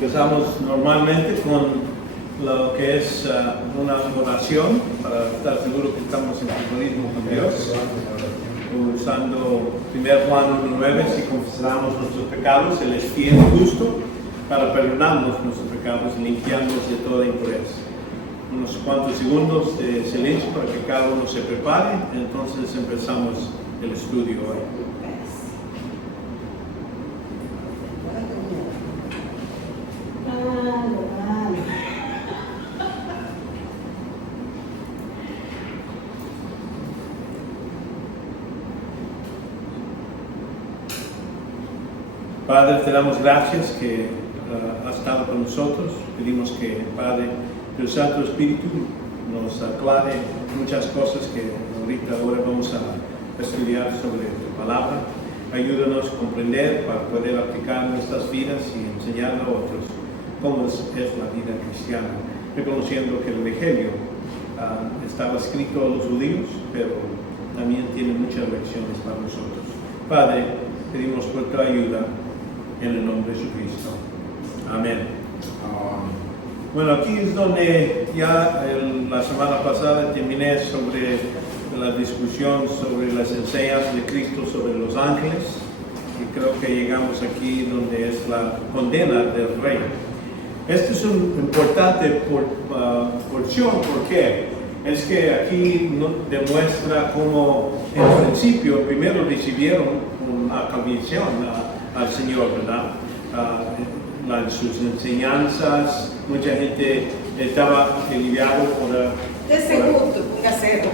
Empezamos normalmente con lo que es una oración para estar seguro que estamos en sincronismo con Dios, usando 1 Juan 1:9: si confesamos nuestros pecados, Él es fiel y justo para perdonarnos nuestros pecados y limpiarnos de toda impureza. Unos cuantos segundos de silencio para que cada uno se prepare, entonces empezamos el estudio hoy. Padre, te damos gracias que has estado con nosotros. Pedimos que, Padre, el Santo Espíritu nos aclare muchas cosas que ahora vamos a estudiar sobre tu palabra. Ayúdanos a comprender para poder aplicar nuestras vidas y enseñar a otros cómo es la vida cristiana, reconociendo que el Evangelio estaba escrito a los judíos, pero también tiene muchas lecciones para nosotros. Padre, pedimos por tu ayuda en el nombre de Jesucristo. Amén. Bueno, aquí es donde ya la semana pasada terminé sobre la discusión sobre las enseñanzas de Cristo sobre los ángeles, y creo que llegamos aquí donde es la condena del rey. Esta es una importante porción, porque es que aquí demuestra cómo en principio primero recibieron una convicción al Señor, ¿verdad? En sus enseñanzas, mucha gente estaba aliviado por de segundo, un casero.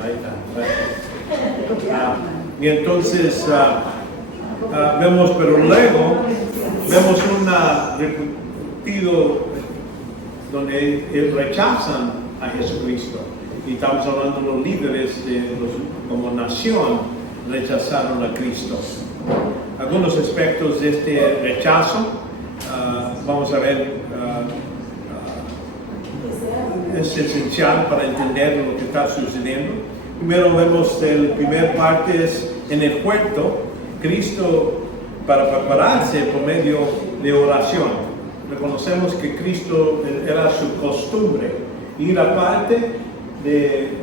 Ahí está. Y entonces vemos, pero luego vemos un repetido donde rechazan a Jesucristo. Y estamos hablando de los líderes como nación rechazaron a Cristo. Algunos aspectos de este rechazo, vamos a ver, es esencial para entender lo que está sucediendo. Primero vemos la primera parte es en el huerto, Cristo para prepararse por medio de oración. Reconocemos que Cristo era su costumbre, ir aparte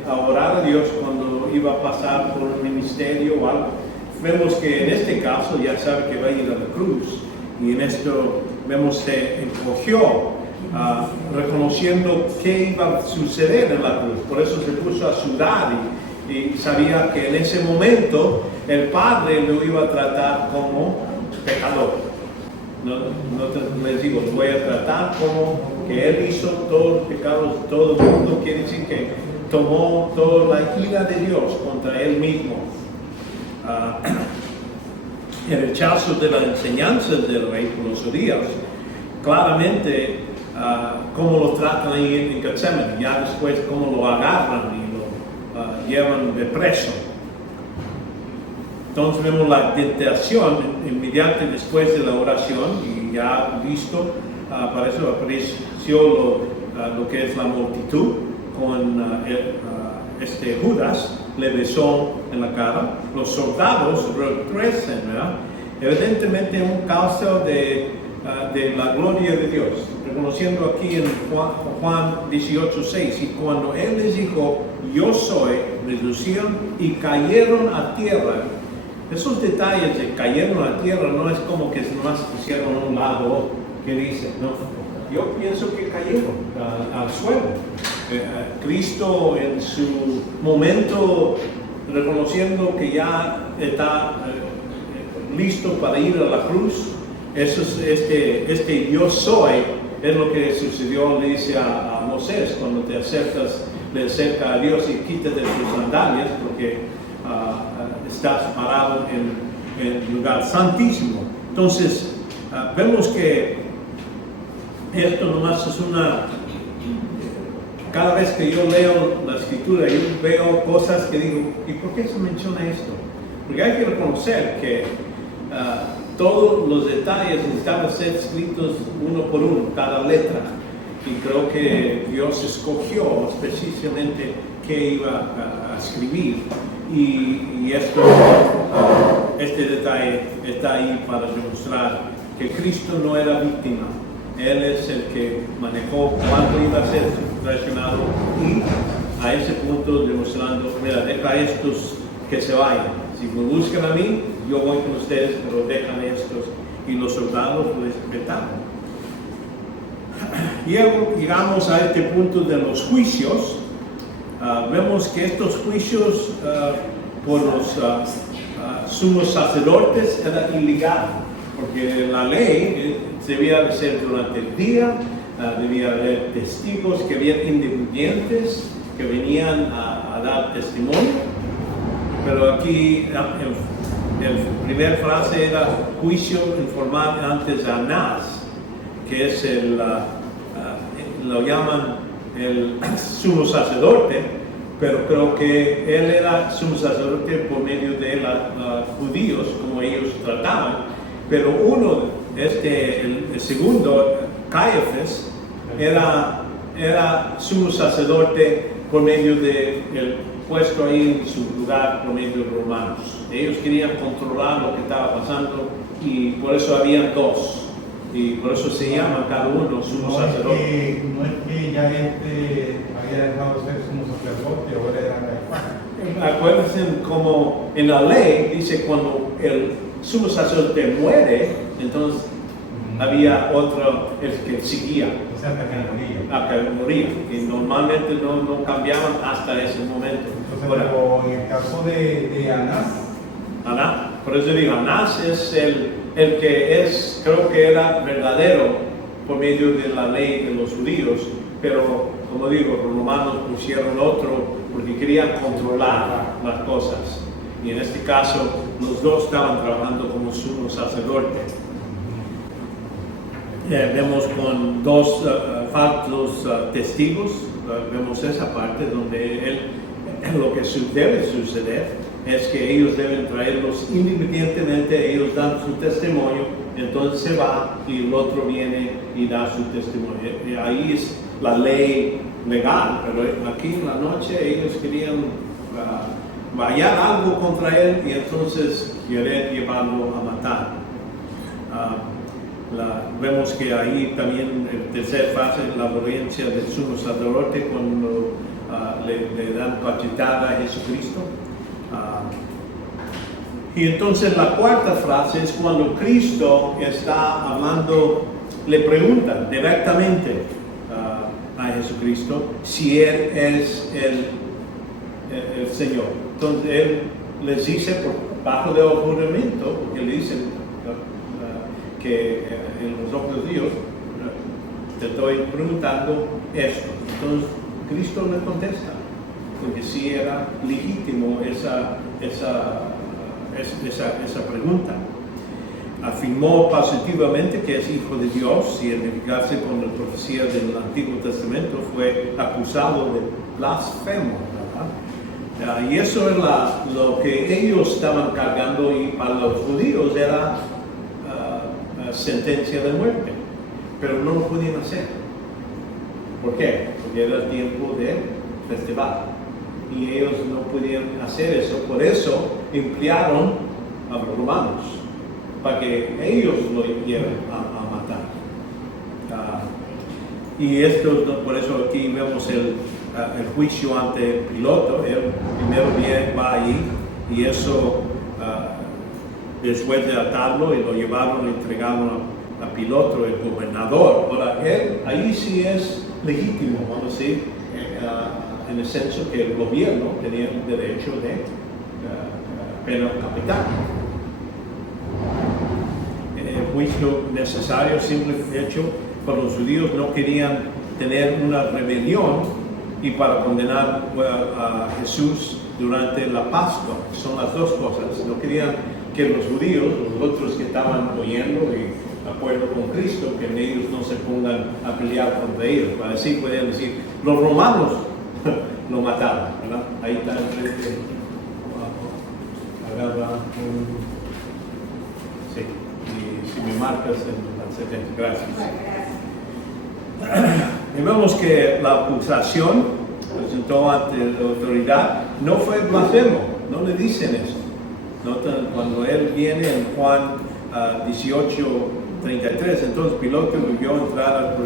a orar a Dios cuando iba a pasar por un ministerio o algo. Vemos que en este caso ya sabe que va a ir a la cruz, y en esto vemos se encogió reconociendo qué iba a suceder en la cruz. Por eso se puso a sudar y sabía que en ese momento el Padre lo iba a tratar como pecador. No les digo, lo voy a tratar como que Él hizo todos los pecados de todo el mundo. Quiere decir que tomó toda la ira de Dios contra Él mismo. El rechazo de las enseñanzas del rey por los judíos, claramente cómo lo tratan ahí en Getsemaní, ya después cómo lo agarran y lo llevan de preso. Entonces vemos la tentación inmediata después de la oración, y ya visto, para eso apareció lo que es la multitud con Judas. Le besó en la cara. Los soldados retroceden, ¿verdad? Evidentemente un caso de la gloria de Dios, reconociendo aquí en Juan 18:6, y cuando Él les dijo, yo soy, reducieron y cayeron a tierra. Esos detalles de cayeron a tierra no es como que nomás pusieron a un lado que dice, no, yo pienso que cayeron al suelo. Cristo en su momento, reconociendo que ya está listo para ir a la cruz, eso es este yo soy, es lo que sucedió, le dice a Moisés, cuando te acercas, le acerca a Dios y quítate tus sandalias, porque estás parado en el lugar santísimo. Entonces, vemos que esto nomás es cada vez que yo leo la escritura, yo veo cosas que digo, ¿y por qué se menciona esto? Porque hay que reconocer que todos los detalles necesitaban ser escritos uno por uno, cada letra. Y creo que Dios escogió específicamente qué iba a escribir. Y este detalle está ahí para demostrar que Cristo no era víctima. Él es el que manejó cuándo iba a ser traicionado y a ese punto demostrando, mira, deja a estos que se vayan. Si me buscan a mí, yo voy con ustedes, pero dejan a estos. Y los soldados lo respetaron. Y llegamos a este punto de los juicios. Vemos que estos juicios por los sumos sacerdotes eran ilegales, porque la ley debía de ser durante el día, debía haber testigos que habían independientes que venían a dar testimonio, pero aquí la primera frase era juicio informal antes de Anás, que es lo llaman el sumo sacerdote, pero creo que él era sumo sacerdote por medio de los judíos, como ellos trataban, pero el segundo, Caifás, era sumo sacerdote por medio del puesto ahí en su lugar por medio de los romanos. Ellos querían controlar lo que estaba pasando y por eso habían dos. Y por eso se llaman cada uno sumo sacerdote. No es que ya había dejado de ser sumo sacerdote o era Caifás. Acuérdense como en la ley dice cuando el sumo sacerdote muere, entonces había otro el que seguía. O sea, hasta que moría. Y normalmente no cambiaban hasta ese momento. Entonces, pero en el caso de Anás, por eso digo, Anás es el que creo que era verdadero por medio de la ley de los judíos, pero como digo, los romanos pusieron otro porque querían controlar las cosas. Y en este caso, los dos estaban trabajando como sumo sacerdote. Vemos con dos falsos testigos, vemos esa parte donde lo que debe suceder es que ellos deben traerlos independientemente, ellos dan su testimonio, entonces se va y el otro viene y da su testimonio. Y ahí es la ley legal, pero aquí en la noche ellos querían vallar algo contra él y entonces querer llevarlo a matar. Vemos que ahí también en tercera fase la violencia del sumo sacerdote cuando le dan cachetada a Jesucristo. Y entonces la cuarta frase es cuando Cristo está hablando, le preguntan directamente a Jesucristo si Él es el Señor. Entonces Él les dice por bajo de juramento, porque le dicen que en los ojos de Dios te estoy preguntando esto. Entonces Cristo le contesta, porque sí era legítimo esa pregunta. Afirmó positivamente que es hijo de Dios y al identificarse con la profecía del Antiguo Testamento fue acusado de blasfemo, ¿verdad? Y eso es lo que ellos estaban cargando y para los judíos era sentencia de muerte, pero no lo podían hacer. ¿Por qué? Porque era el tiempo del festival y ellos no podían hacer eso, por eso emplearon a los romanos para que ellos lo lleven a matar. Y esto, por eso aquí vemos el juicio ante Piloto. Él primero va ahí y eso después de atarlo y lo llevaron y entregaron a Piloto, el gobernador. Ahora, él ahí sí es legítimo, vamos a decir, en el senso que el gobierno tenía el derecho de pena capital. El juicio necesario, simple hecho, para los judíos no querían tener una rebelión y para condenar a Jesús durante la Pascua. Son las dos cosas. No querían que los judíos, los otros que estaban oyendo y de acuerdo con Cristo, que ellos no se pongan a pelear contra ellos. Para así pueden decir, los romanos lo mataron, ¿verdad? Ahí está enfrente. Agarra sí, y si me marcas en el 70, gracias. Y vemos que la acusación presentó ante la autoridad no fue blasfemo, no le dicen eso. Notan cuando él viene en Juan 18, 33, entonces Pilato lo vio entrar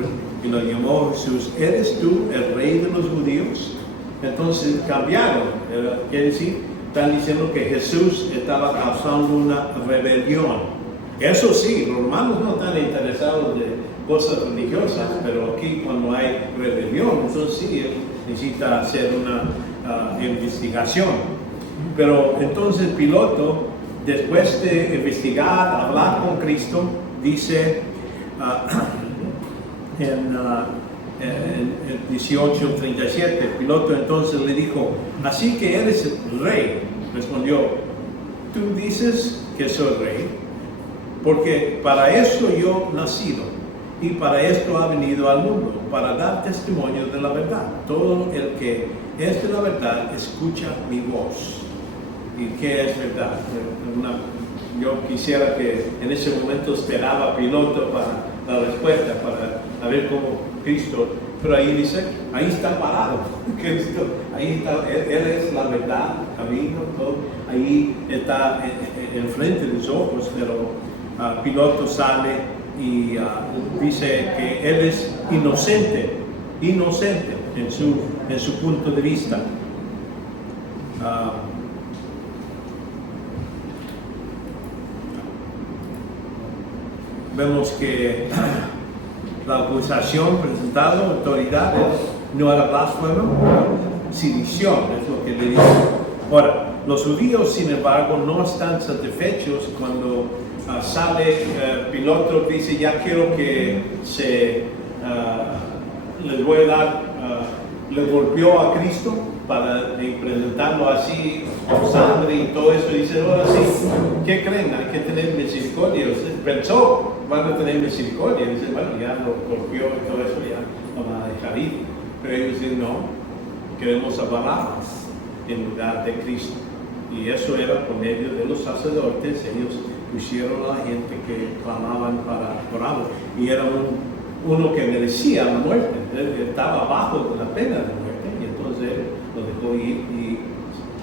y lo llamó Jesús, ¿eres tú el rey de los judíos? Entonces cambiaron, quiere decir, están diciendo que Jesús estaba causando una rebelión. Eso sí, los romanos no están interesados de cosas religiosas, pero aquí cuando hay rebelión, entonces sí, él necesita hacer una investigación. Pero entonces Pilato, después de investigar, hablar con Cristo, dice en 18:37, Pilato entonces le dijo, así que eres rey. Respondió, tú dices que soy rey, porque para eso yo nacido, y para esto ha venido al mundo, para dar testimonio de la verdad. Todo el que es de la verdad escucha mi voz. ¿Y qué es verdad? Yo quisiera que en ese momento esperaba Pilato para la respuesta, para ver cómo Cristo, pero ahí dice, ahí está parado Cristo, ahí está, él es la verdad, camino, todo, ahí está enfrente de los ojos, pero Pilato sale y dice que él es inocente en su punto de vista. Vemos que la acusación presentada, autoridad, no era blasfemo, sedición, es lo que le dice. Ahora, los judíos, sin embargo, no están satisfechos cuando sale Pilato, dice, ya quiero que les voy a dar, le golpeó a Cristo para presentarlo así, con sangre y todo eso, y dice, ahora sí, ¿qué creen? Hay que tener misericordia. Pensó, van a tener misericordia, dice, bueno, ya lo golpeó y todo eso, ya lo van a dejar ir. Pero ellos dicen, no, queremos a Barrabás en lugar de Cristo. Y eso era por medio de los sacerdotes, ellos pusieron a la gente que clamaban por algo. Y era uno que merecía la muerte, él estaba abajo de la pena de muerte, y entonces él lo dejó ir y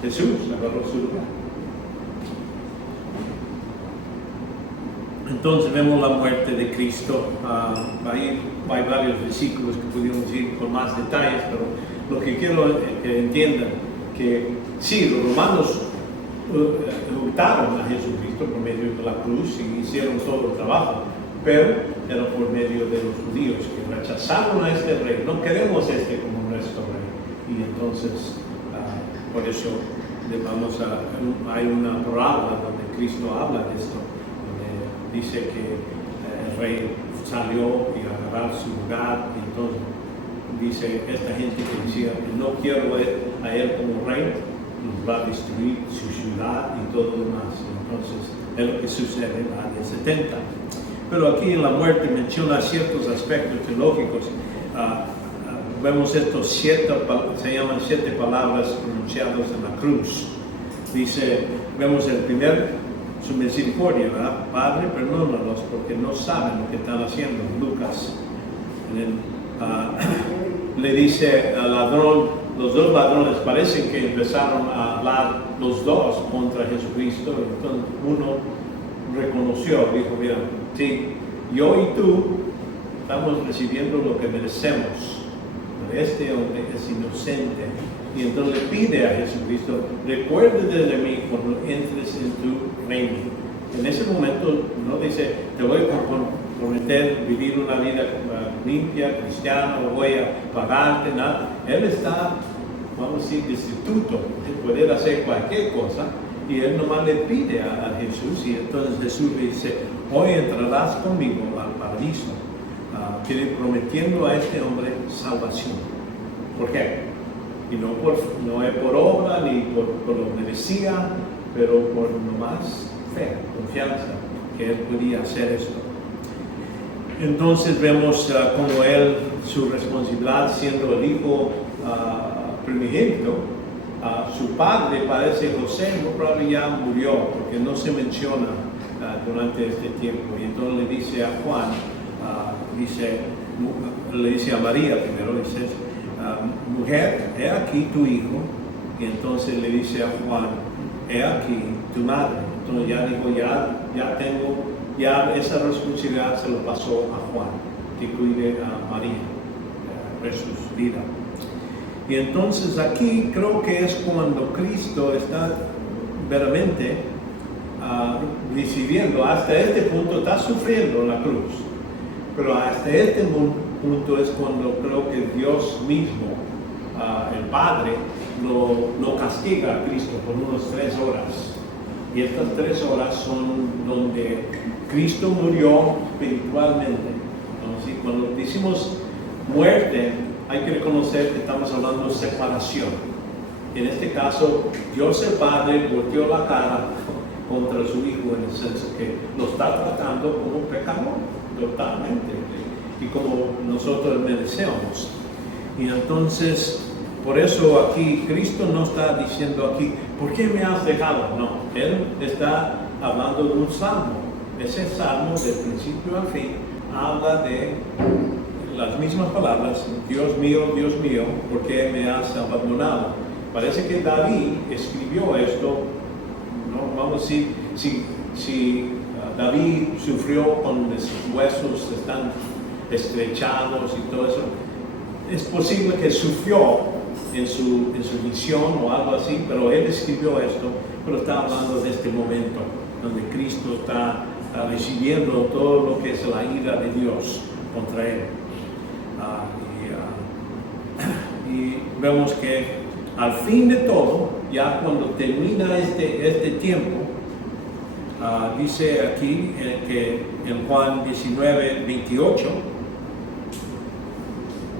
Jesús agarró su lugar. Entonces vemos la muerte de Cristo. Ahí hay varios versículos que podríamos ir con más detalles, pero lo que quiero que entiendan que sí, los romanos hurtaron a Jesucristo por medio de la cruz y hicieron todo el trabajo, pero era por medio de los judíos que rechazaron a este rey. No queremos este como nuestro rey. Y entonces, por eso hay una parábola donde Cristo habla de esto, donde dice que el rey salió y agarrar su lugar, y entonces dice esta gente que decía, no quiero ver a él como rey, nos va a destruir su ciudad y todo lo demás. Entonces, es lo que sucede en el año 70. Pero aquí en la muerte menciona ciertos aspectos teológicos. Vemos estos se llaman 7 palabras pronunciadas en la cruz. Dice, vemos el primer, su misericordia, ¿verdad? Padre, perdónalos porque no saben lo que están haciendo. Lucas. Le dice al ladrón, los dos ladrones parecen que empezaron a hablar los dos contra Jesucristo. Entonces uno reconoció, dijo, mira, sí, yo y tú estamos recibiendo lo que merecemos, pero este hombre es inocente. Y entonces le pide a Jesucristo, recuérdate de mí cuando entres en tu reino. En ese momento no dice, te voy a prometer vivir una vida limpia, cristiana, no voy a pagarte nada. Él está, vamos a decir, destituto de poder hacer cualquier cosa, y él nomás le pide a Jesús, y entonces Jesús le dice, hoy entrarás conmigo al paraíso, prometiendo a este hombre salvación. ¿Por qué? Y no es por obra ni por lo que merecía, pero por nomás fe, confianza, que él podía hacer esto. Entonces vemos como él, su responsabilidad siendo el hijo primogénito, su padre, parece José, muy probablemente ya murió, porque no se menciona durante este tiempo. Y entonces le dice a Juan, le dice a María primero, dice, mujer, he aquí tu hijo. Y entonces le dice a Juan, he aquí tu madre. Entonces ya dijo, ya tengo ya esa responsabilidad se lo pasó a Juan, que cuide a María, resucita. Y entonces aquí creo que es cuando Cristo está verdaderamente recibiendo, hasta este punto está sufriendo en la cruz, pero hasta este punto es cuando creo que Dios mismo, el Padre, lo castiga a Cristo por unas 3 horas. Y estas 3 horas son donde Cristo murió espiritualmente. Entonces, cuando decimos muerte, hay que reconocer que estamos hablando de separación. En este caso, Dios el Padre volteó la cara contra su Hijo en el senso que lo está tratando como un pecador, totalmente, y como nosotros merecemos. Y entonces, por eso aquí, Cristo no está diciendo aquí, ¿por qué me has dejado? No, Él está hablando de un salmo. Ese salmo, de principio a fin, habla de las mismas palabras, Dios mío, ¿por qué me has abandonado? Parece que David escribió esto, ¿no? Vamos a decir, si David sufrió cuando sus huesos están estrechados y todo eso, es posible que sufrió en su visión o algo así, pero él escribió esto, pero está hablando de este momento donde Cristo está recibiendo todo lo que es la ira de Dios contra él. Y vemos que al fin de todo, ya cuando termina este tiempo, dice aquí que en Juan 19:28,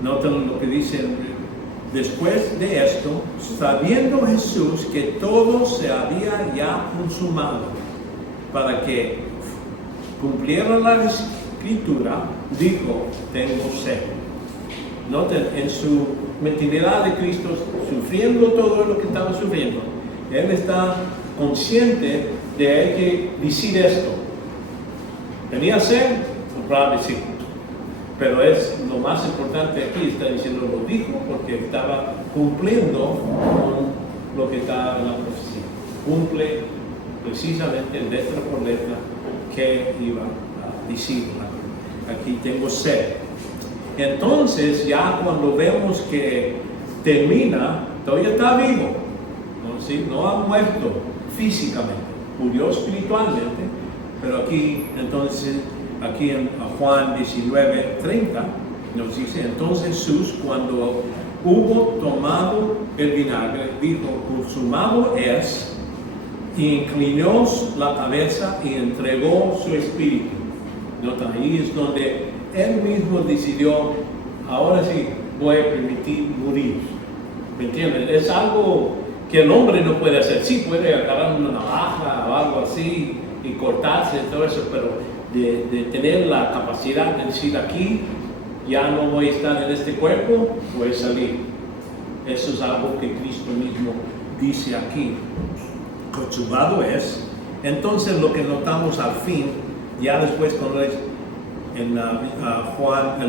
noten lo que dice: después de esto, sabiendo Jesús que todo se había ya consumado, para que cumpliera la escritura, dijo, tengo sed. Noten, en su meticidad de Cristo, sufriendo todo lo que estaba sufriendo, Él está consciente de hay que decir esto. ¿Tenía sed? Probablemente sí. Pero es lo más importante aquí, está diciendo, lo dijo porque estaba cumpliendo con lo que está en la profecía. Cumple precisamente letra por letra que iba a decir. Aquí tengo sed. Entonces, ya cuando vemos que termina, todavía está vivo, ¿no? ¿Sí? No ha muerto físicamente, murió espiritualmente, pero aquí, entonces, aquí en Juan 19:30 nos dice: entonces Jesús, cuando hubo tomado el vinagre, dijo, consumado es, y inclinó la cabeza y entregó su espíritu. Notan, ahí es donde Él mismo decidió, ahora sí, voy a permitir morir. ¿Me entienden? Es algo que el hombre no puede hacer. Sí, puede agarrar una navaja o algo así y cortarse y todo eso, pero de tener la capacidad de decir aquí, ya no voy a estar en este cuerpo, voy a salir. Eso es algo que Cristo mismo dice aquí. Consumado es. Entonces lo que notamos al fin, ya después cuando es en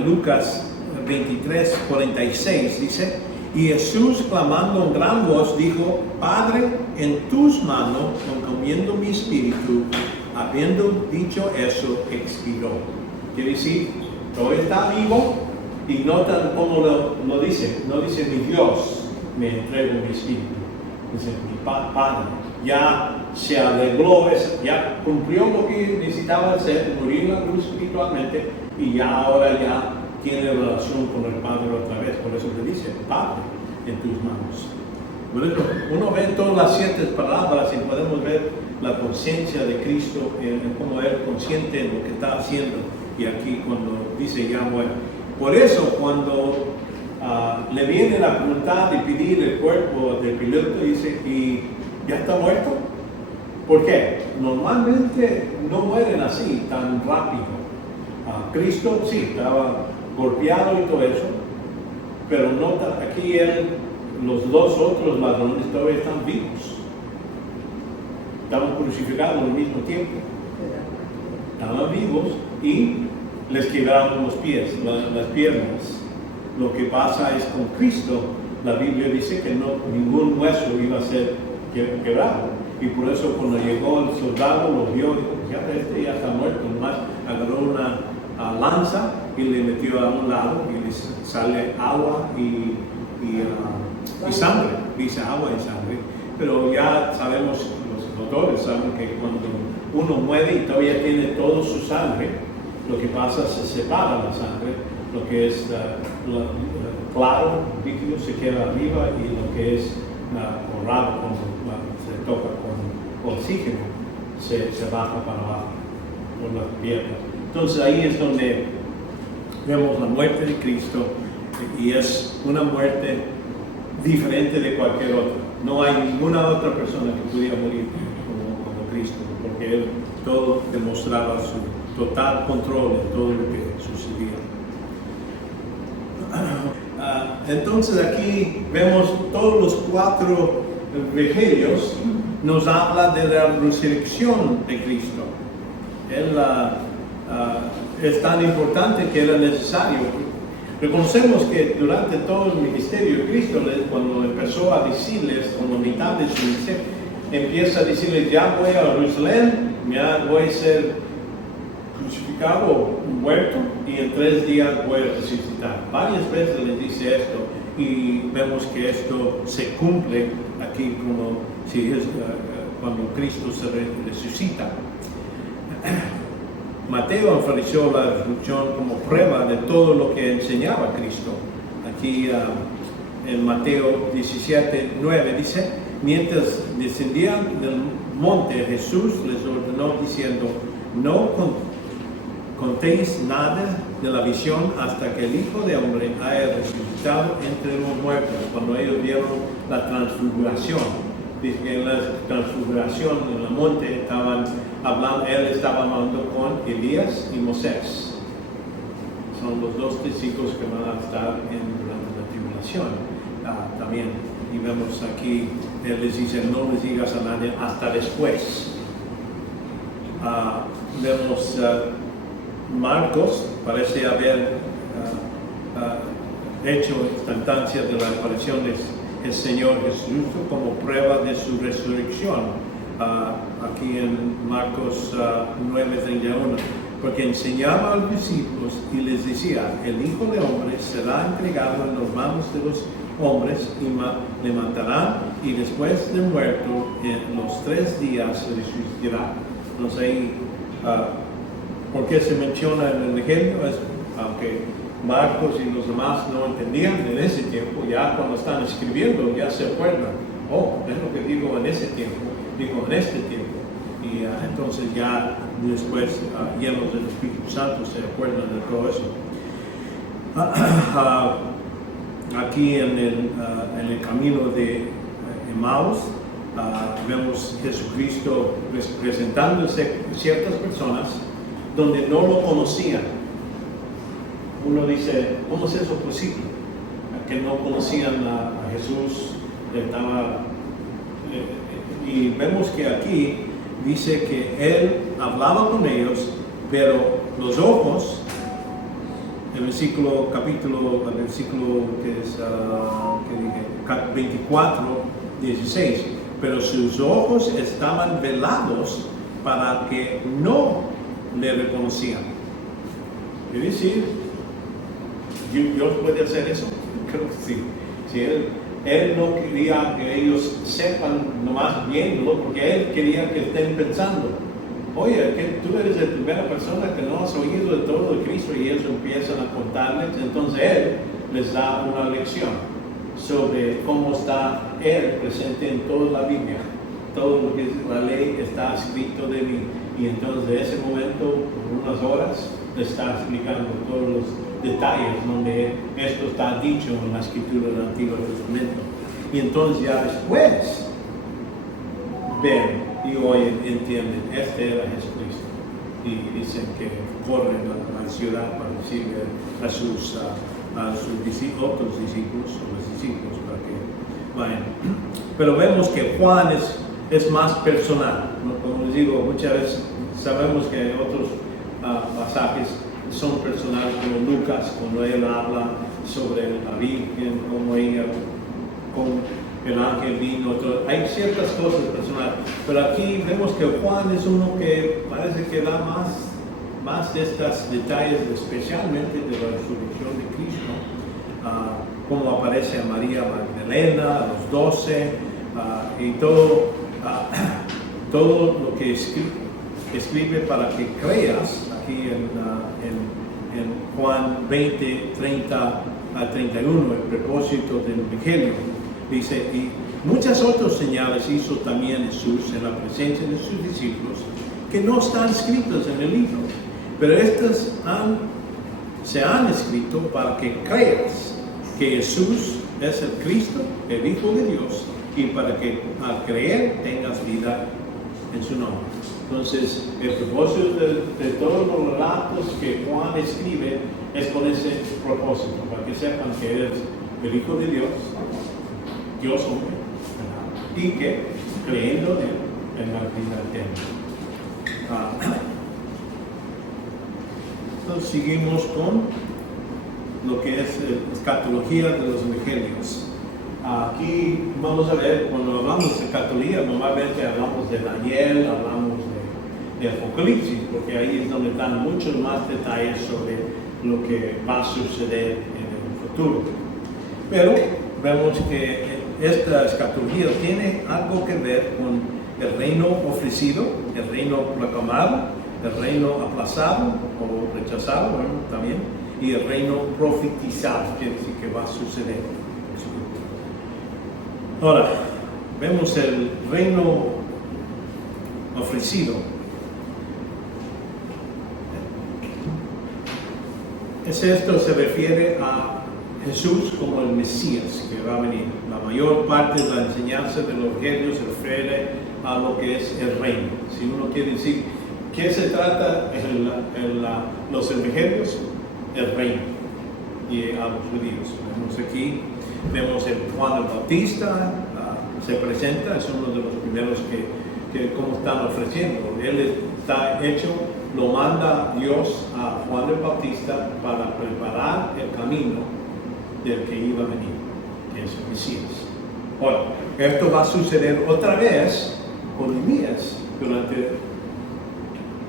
Lucas 23:46 dice: y Jesús, clamando en gran voz, dijo, Padre, en tus manos encomiendo mi espíritu. Habiendo dicho eso, expiró. Quiere decir, todavía está vivo, y notan cómo lo dice. No dice, mi Dios me entregó mi espíritu. Dice, mi Padre. Ya se arregló, ya cumplió lo que necesitaba hacer, morir en la cruz espiritualmente, y ya ahora ya tiene relación con el Padre otra vez. Por eso le dice, Padre, en tus manos. Bueno, uno ve todas las 7 palabras y podemos ver la conciencia de Cristo en cómo Él consciente de lo que está haciendo. Y aquí cuando dice ya muere. Por eso cuando le viene la voluntad de pedir el cuerpo del piloto, dice, ¿y ya está muerto? ¿Por qué? Normalmente no mueren así tan rápido. Cristo sí, estaba golpeado y todo eso, pero nota, aquí los 2 otros ladrones todavía están vivos. Estaban crucificados al mismo tiempo. Estaban vivos y les quebraron los pies, las piernas. Lo que pasa es con Cristo, la Biblia dice que ningún hueso iba a ser quebrado. Y por eso cuando llegó el soldado, lo vio y dijo, pues ya está muerto, nomás agarró una lanza y le metió a un lado y le sale agua y sangre, dice agua y sangre. Pero ya sabemos, los doctores saben que cuando uno muere y todavía tiene toda su sangre, lo que pasa es que se separa la sangre, lo que es claro, líquido, se queda arriba y lo que es borrado cuando se toca con oxígeno, se baja para abajo por las piernas. Entonces ahí es donde vemos la muerte de Cristo y es una muerte diferente de cualquier otra. No hay ninguna otra persona que pudiera morir como Cristo, porque Él todo demostraba su total control en todo lo que sucedía. Entonces aquí vemos todos los 4 evangelios nos habla de la resurrección de Cristo. Él es tan importante que era necesario. Reconocemos que durante todo el ministerio de Cristo, cuando empezó a decirles, como mitad de su ministerio, empieza a decirles, ya voy a Jerusalén, ya voy a ser crucificado, muerto, y en 3 días voy a resucitar. Varias veces les dice esto, y vemos que esto se cumple aquí como si es cuando Cristo se resucita. Mateo enfatizó la resurrección como prueba de todo lo que enseñaba Cristo. Aquí en Mateo 17:9 dice, mientras descendían del monte, Jesús les ordenó diciendo, no contéis nada de la visión hasta que el Hijo de Hombre haya resucitado entre los muertos. Cuando ellos vieron la transfiguración, dice que en la transfiguración en el monte estaban hablando, él estaba hablando con Elías y Moisés. Son los 2 testigos que van a estar durante la tribulación también. Y vemos aquí, él les dice, no les digas a nadie hasta después. Vemos Marcos, parece haber hecho instancia de la aparición del Señor Jesucristo como prueba de su resurrección. Aquí en Marcos 9:31, porque enseñaba a los discípulos y les decía, el Hijo de Hombre será entregado en las manos de los hombres y le matarán, y después de muerto en los 3 días se resucitará. Entonces ahí, ¿por qué se menciona en el Evangelio? Aunque Marcos y los demás no entendían en ese tiempo, ya cuando están escribiendo ya se acuerdan, es lo que digo en ese tiempo, digo en este tiempo. Y entonces ya después, llenos del Espíritu Santo, se acuerdan de todo eso. Aquí en el camino de Emmaus, vemos Jesucristo presentándose a ciertas personas donde no lo conocían. Uno dice, ¿cómo es eso posible? Que no conocían a Jesús, y vemos que aquí dice que él hablaba con ellos, pero los ojos, el versículo que es 24:16, pero sus ojos estaban velados para que no le reconocían. Es decir, ¿Dios puede hacer eso? Creo que sí. Si él no quería que ellos sepan nomás viéndolo, porque él quería que estén pensando, oye, que tú eres la primera persona que no has oído de todo de Cristo, y ellos empiezan a contarles. Entonces él les da una lección sobre cómo está él presente en toda la Biblia. Todo lo que es la ley está escrito de mí. Y entonces de ese momento, por unas horas, le está explicando todos los detalles donde esto está dicho en la escritura del Antiguo Testamento. Y entonces ya después ven y oyen, entienden, este era Jesucristo. Y dicen que corren a la ciudad para decirle a sus otros discípulos, o los discípulos, para que vayan. Pero vemos que Juan es más personal, ¿no? Como les digo, muchas veces sabemos que hay otros pasajes son personales, como Lucas, cuando él habla sobre la Virgen, como ella el ángel vino, hay ciertas cosas personales, pero aquí vemos que Juan es uno que parece que da más de estos detalles, especialmente de la resurrección de Cristo, cómo aparece a María Magdalena, a los 12, y todo lo que escribe para que creas aquí en Juan 20, 30 a 31, el propósito del Evangelio. Dice, y muchas otras señales hizo también Jesús en la presencia de sus discípulos que no están escritas en el libro, pero estas se han escrito para que creas que Jesús es el Cristo, el Hijo de Dios, y para que al creer tengas vida en su nombre. Entonces, el propósito de todos los relatos que Juan escribe es con ese propósito, para que sepan que es el Hijo de Dios, Dios hombre, y que creyendo en él, en la vida eterna. Entonces, seguimos con lo que es la escatología de los evangelios. Aquí vamos a ver, cuando hablamos de escatología, normalmente hablamos de Daniel, hablamos de Apocalipsis, porque ahí es donde dan muchos más detalles sobre lo que va a suceder en el futuro. Pero vemos que esta escatología tiene algo que ver con el reino ofrecido, el reino proclamado, el reino aplazado o rechazado, bueno, también, y el reino profetizado, que es decir, que va a suceder. Ahora, vemos el reino ofrecido. Esto se refiere a Jesús como el Mesías que va a venir. La mayor parte de la enseñanza de los evangelios se refiere a lo que es el reino. Si uno quiere decir, ¿qué se trata los evangelios? El reino. Y a los judíos. Vemos aquí, vemos el Juan el Bautista, se presenta, es uno de los primeros que como están ofreciendo. Él está hecho, lo manda Dios a Juan el Bautista para preparar el camino del que iba a venir, que es el Mesías. Ahora, esto va a suceder otra vez con Elías durante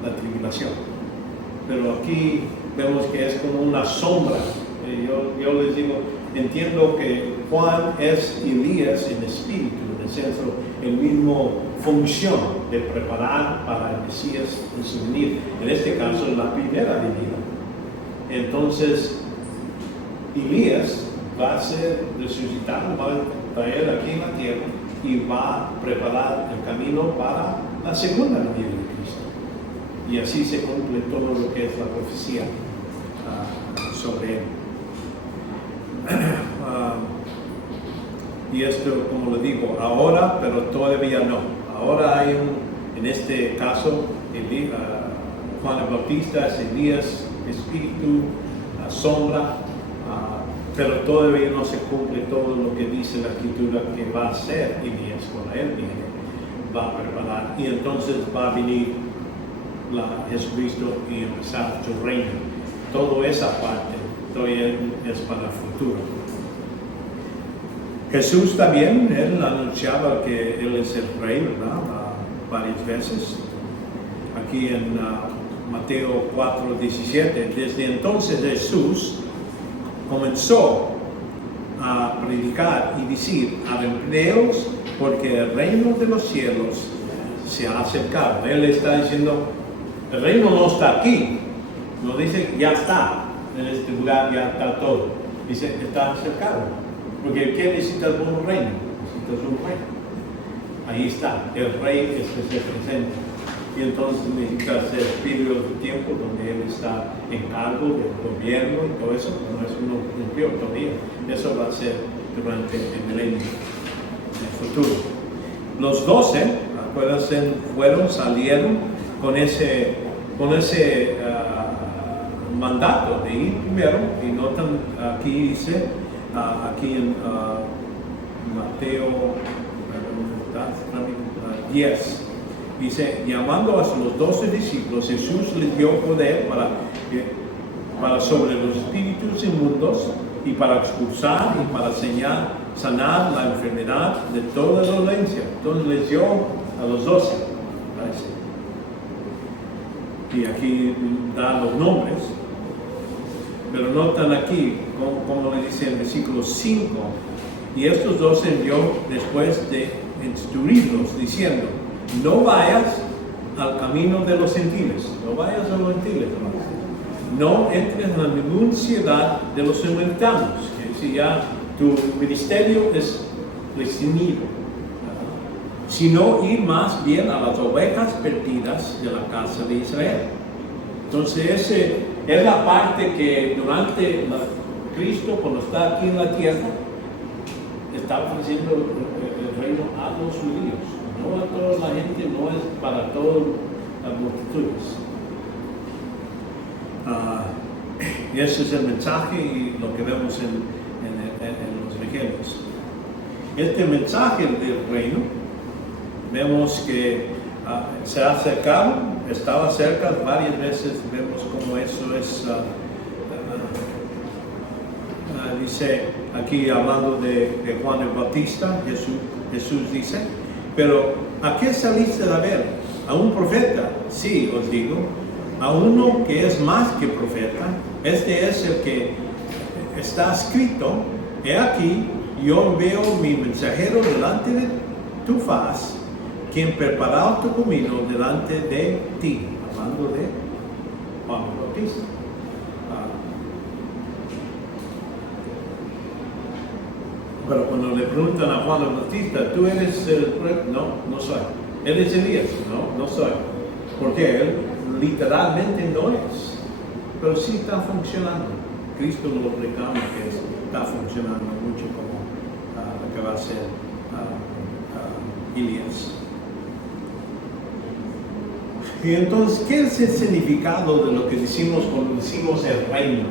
la tribulación. Pero aquí vemos que es como una sombra. Yo les digo, entiendo que Juan es Elías en espíritu, en el senso, el mismo función de preparar para el Mesías en su venida. En este caso, la primera venida. Entonces, Elías va a ser resucitado, va a traer aquí en la tierra y va a preparar el camino para la segunda venida de Cristo. Y así se cumple todo lo que es la profecía sobre él. Y esto, como le digo, ahora, pero todavía no. Ahora hay en este caso, Juan el Bautista es Elías, espíritu, sombra, pero todavía no se cumple todo lo que dice la Escritura que va a ser Elías cuando él viene, va a preparar. Y entonces va a venir Jesucristo y empezar su reino. Toda esa parte todavía es para el futuro. Jesús también, él anunciaba que él es el rey, ¿verdad? Varias veces. Aquí en Mateo 4:17, desde entonces Jesús comenzó a predicar y decir, arrepentíos porque el reino de los cielos se ha acercado. Él está diciendo, el reino no está aquí, no dice ya está, en este lugar ya está todo, dice está acercado. Porque ¿qué necesitas un reino? Necesitas un rey. Ahí está, el rey es que se presenta. Y entonces necesitas el periodo de tiempo donde él está en cargo del gobierno y todo eso, pero eso no cumplió todavía. Eso va a ser durante el milenio, en el futuro. Los 12, acuérdense, salieron con ese mandato de ir primero, y notan aquí dice, aquí en Mateo 10, dice, llamando a los 12 discípulos, Jesús les dio poder para para sobre los espíritus inmundos y para expulsar y para sanar la enfermedad de toda dolencia. Entonces les dio a los 12, parece. Y aquí da los nombres, pero notan aquí, como le dice en el versículo 5, y estos 12 envió después de instruirlos, diciendo, no vayas al camino de los gentiles, no vayas a los gentiles, no entres en ninguna ciudad de los samaritanos, que si ya tu ministerio es restringido, sino ir más bien a las ovejas perdidas de la casa de Israel. Entonces esa es la parte que durante Cristo, cuando está aquí en la tierra, está ofreciendo el reino a los judíos, no a toda la gente, no es para todas las multitudes. Y ese es el mensaje y lo que vemos en los evangelios. Este mensaje del reino, vemos que se ha acercado, estaba cerca varias veces, vemos cómo eso es, dice aquí hablando de Juan el Bautista, Jesús dice, pero ¿a qué saliste a ver? ¿A un profeta? Sí, os digo, a uno que es más que profeta. Este es el que está escrito, he aquí, yo veo mi mensajero delante de tu faz, quien preparó tu camino delante de ti, hablando de Juan el Bautista. Pero cuando le preguntan a Juan el Bautista, ¿tú eres el profeta? No soy. ¿Eres Elías? No soy. Porque él literalmente no es. Pero sí está funcionando. Cristo lo reclama que está funcionando mucho como lo que va a ser Elías. Y entonces, ¿qué es el significado de lo que decimos cuando decimos el reino?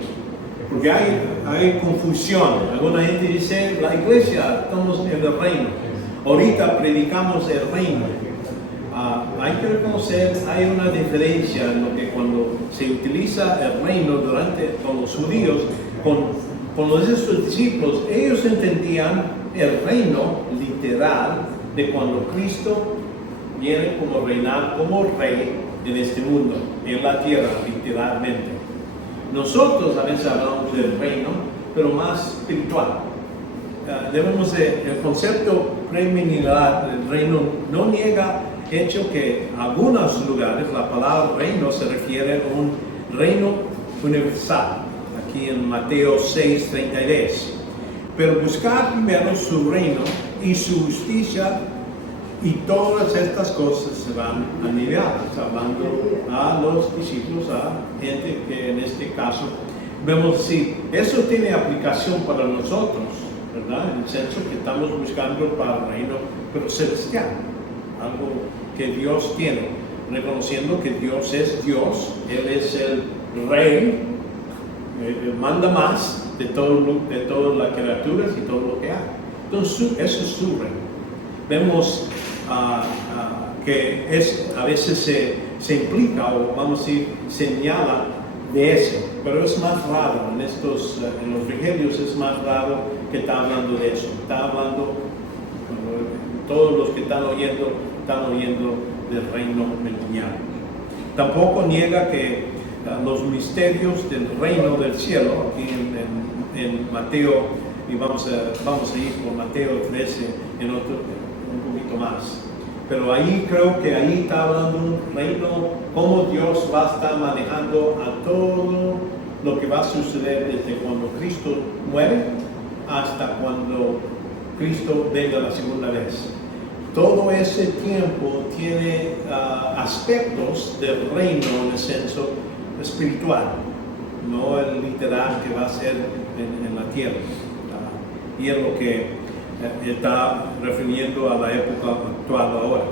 Porque hay confusión. Alguna gente dice, la iglesia, estamos en el reino. Ahorita predicamos el reino. Hay que reconocer, hay una diferencia en lo que cuando se utiliza el reino con los judíos, con sus discípulos, ellos entendían el reino literal de cuando Cristo viene como reinar, como rey en este mundo, en la tierra, literalmente. Nosotros a veces hablamos del reino, pero más espiritual. El concepto premilenial del reino no niega hecho que en algunos lugares la palabra reino se refiere a un reino universal, aquí en Mateo 6:33. Pero buscar primero su reino y su justicia, y todas estas cosas se van añadidas, hablando a los discípulos, a gente que en este caso vemos si eso tiene aplicación para nosotros, ¿verdad? En el senso que estamos buscando para el reino, pero celestial, algo que Dios tiene, reconociendo que Dios es Dios, Él es el Rey, Él manda más de todas las criaturas y todo lo que hay. Entonces, eso es su reino. Vemos que a veces se implica, o vamos a decir, señala de eso, pero es más raro en los evangelios, es más raro que está hablando de eso. Está hablando, todos los que están oyendo del reino milenial. Tampoco niega que los misterios del reino del cielo, aquí en Mateo, y vamos a ir por Mateo 13 un poquito más. Pero ahí creo que ahí está hablando un reino, cómo Dios va a estar manejando a todo lo que va a suceder desde cuando Cristo muere hasta cuando Cristo venga la segunda vez. Todo ese tiempo tiene aspectos del reino en el senso espiritual, no el literal que va a ser en la tierra. Y es lo que está refiriendo a la época actual ahora.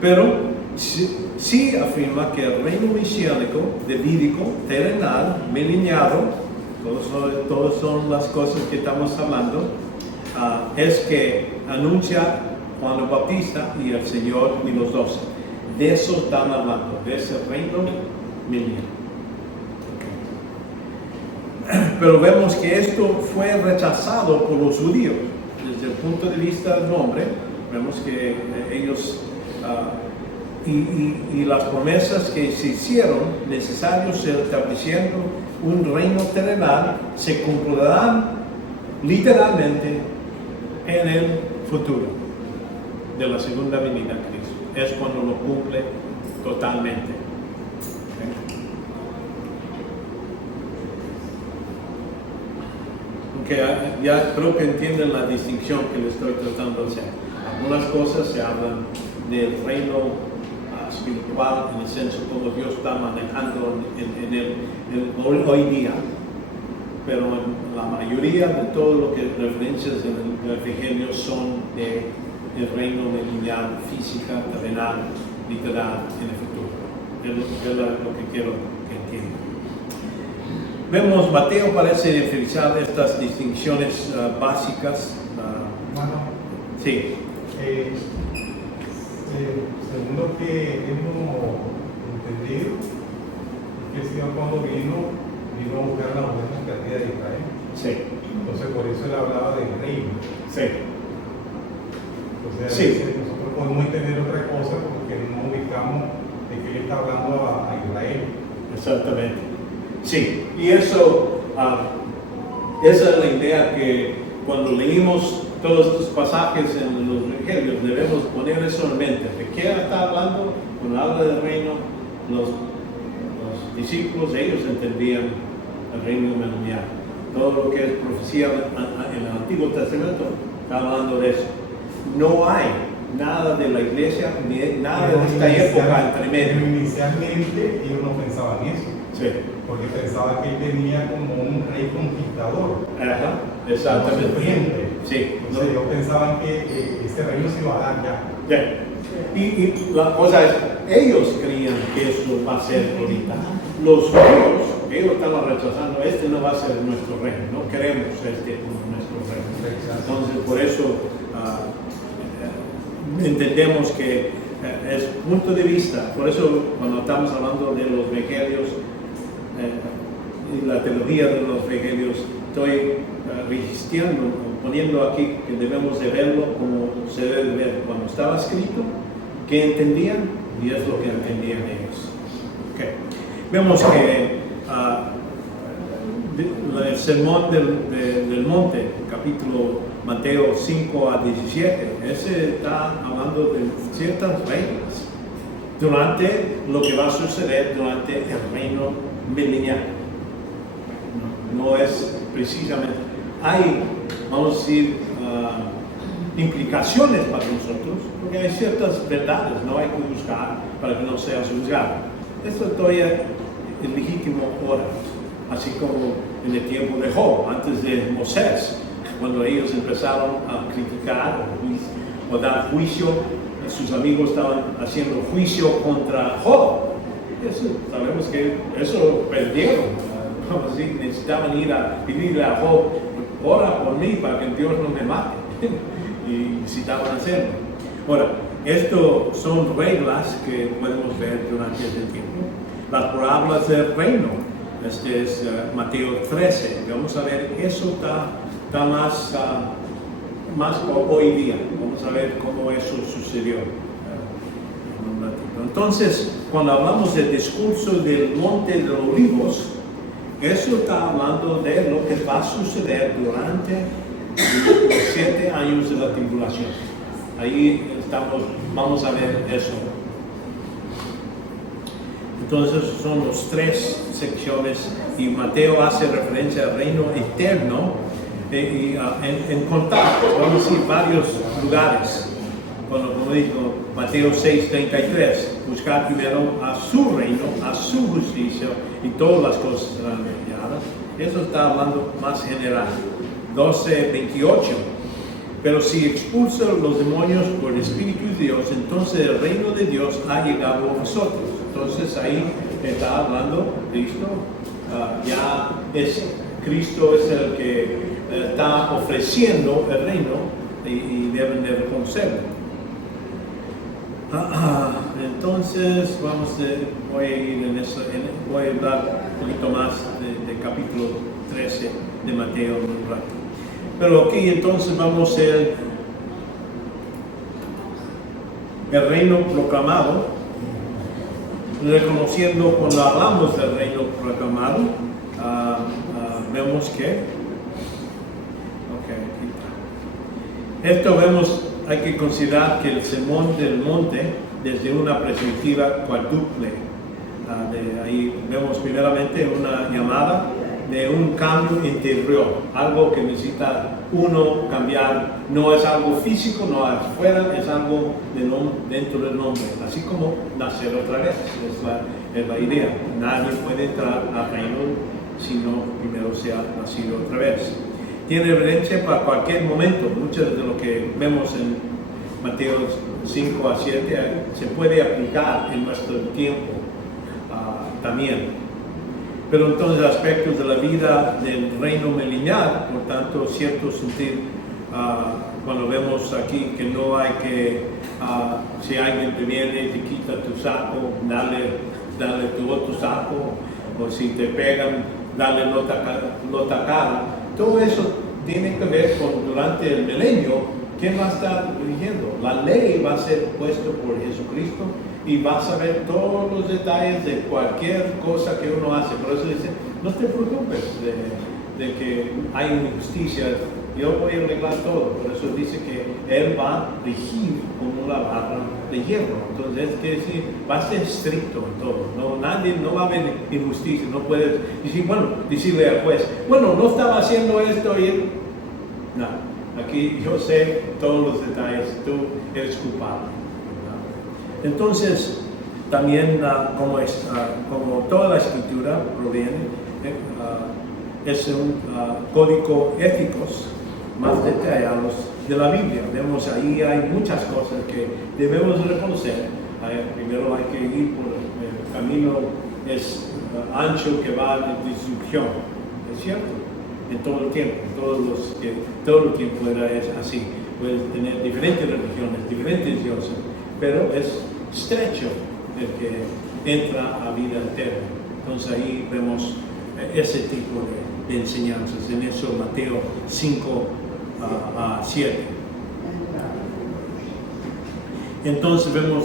Pero sí afirma que el reino mesiánico, davídico, terrenal, milenial, todas son las cosas que estamos hablando, es que anuncia Juan el Bautista y el Señor y los 12. De eso están hablando, de ese reino milenial. Pero vemos que esto fue rechazado por los judíos. Desde el punto de vista del nombre, vemos que ellos y las promesas que se hicieron necesarios estableciendo un reino terrenal se cumplirán literalmente en el futuro de la segunda venida de Cristo. Es cuando lo cumple totalmente. Aunque ya creo que entienden la distinción que le estoy tratando de hacer. Algunas cosas se hablan del reino espiritual en el senso como Dios está manejando hoy día, pero en la mayoría de todo lo que referencias en el Evangelio son del reino lineal, física, terrenal, literal en el futuro. Es lo que quiero que entiendan. Vemos, Mateo parece enfatizar estas distinciones básicas. Sí. Según lo que hemos entendido, que el Señor cuando vino a buscar la ovejas perdidas de Israel. Sí. Entonces por eso él hablaba del reino. Sí. Entonces Sí. nosotros podemos entender otra cosa porque no ubicamos de que él está hablando a Israel. Exactamente. Sí, y eso, esa es la idea que cuando leímos todos estos pasajes en los evangelios debemos poner eso en mente. ¿De qué está hablando? Cuando habla del reino, los discípulos, ellos entendían el reino milenial. Todo lo que es profecía en el Antiguo Testamento está hablando de eso. No hay nada de la iglesia, ni nada de esta época entre medio. Inicialmente ellos no pensaban eso. Sí. Porque pensaban que él venía como un rey conquistador. Ajá, exactamente. Sí. Entonces ellos pensaban que este reino se iba a dar ya. Sí. Y la cosa es, ellos creían que eso va a ser ahorita. Los judíos, ellos estaban rechazando, este no va a ser nuestro reino, no queremos este como nuestro reino. Entonces, por eso entendemos que es punto de vista. Por eso, cuando estamos hablando de los evangelios y la teología de los evangelios, estoy registrando, poniendo aquí que debemos de verlo como se debe ver cuando estaba escrito, que entendían y es lo que entendían ellos. Okay. Vemos que el sermón del monte, capítulo Mateo 5 a 17, ese está hablando de ciertas reglas durante lo que va a suceder durante el reino milenial. No es precisamente, hay, vamos a decir, implicaciones para nosotros, porque hay ciertas verdades, no hay que buscar para que no seas juzgado. Esto todavía es legítimo ahora, así como en el tiempo de Job, antes de Moisés, cuando ellos empezaron a criticar o dar juicio, sus amigos estaban haciendo juicio contra Job. Eso, sabemos que eso perdieron. Vamos a decir, necesitaban ir a pedirle a Job, ora por mí para que Dios no me mate. Y necesitaban hacerlo. Ahora, esto son reglas que podemos ver durante ese tiempo. Las parábolas del reino, este es Mateo 13. Vamos a ver, eso está más hoy día. Vamos a ver cómo eso sucedió. Entonces, cuando hablamos del discurso del Monte de los Olivos, eso está hablando de lo que va a suceder durante los 7 años de la tribulación. Ahí vamos a ver eso. Entonces son las 3 secciones y Mateo hace referencia al reino eterno en contacto, vamos a decir, varios lugares. Como dijo Mateo 6:33, buscar primero a su reino, a su justicia y todas las cosas serán añadidas. Eso está hablando más general. 12:28, pero si expulsa los demonios por el Espíritu de Dios, entonces el reino de Dios ha llegado a vosotros. Entonces ahí está hablando Cristo, ya Cristo es el que está ofreciendo el reino y deben de reconocerlo. Entonces voy a ir voy a hablar poquito más de capítulo 13 de Mateo en un rato. Pero aquí entonces vamos a el reino proclamado, reconociendo cuando hablamos del reino proclamado, vemos que, esto vemos, hay que considerar que el sermón del monte desde una perspectiva cuádruple. Ahí vemos primeramente una llamada de un cambio interior, algo que necesita uno cambiar, no es algo físico, no es afuera, es algo dentro del hombre, así como nacer otra vez, es la idea. Nadie puede entrar al reino si no primero se ha nacido otra vez. Tiene referencia para cualquier momento, mucho de lo que vemos en Mateo 5 a 7 se puede aplicar en nuestro tiempo también. Pero entonces aspectos de la vida del reino milenial, por tanto, cierto sentido, cuando vemos aquí que no hay que, si alguien te viene y te quita tu saco, dale tu otro saco, o si te pegan, dale nota cara. Todo eso tiene que ver con durante el milenio. ¿Quién va a estar dirigiendo? La ley va a ser puesta por Jesucristo y vas a ver todos los detalles de cualquier cosa que uno hace. Por eso dice, no te preocupes de que hay una injusticia, yo voy a arreglar todo. Por eso dice que Él va a regir como una barra de hierro. Entonces, quiere decir, va a ser estricto en todo. No va a haber injusticia, no puedes decirle al juez, bueno, no estaba haciendo esto y él... No. Aquí yo sé todos los detalles, tú eres culpable. Entonces, también como toda la escritura proviene, es un código éticos más detallados de la Biblia. Vemos ahí hay muchas cosas que debemos reconocer. Primero hay que ir por el camino ancho que va a la destrucción, ¿es cierto? En todo el tiempo, todo el tiempo es así. Puedes tener diferentes religiones, diferentes dioses, pero es estrecho el que entra a vida eterna. Entonces ahí vemos ese tipo de enseñanzas, en eso Mateo 5 a 7. Entonces vemos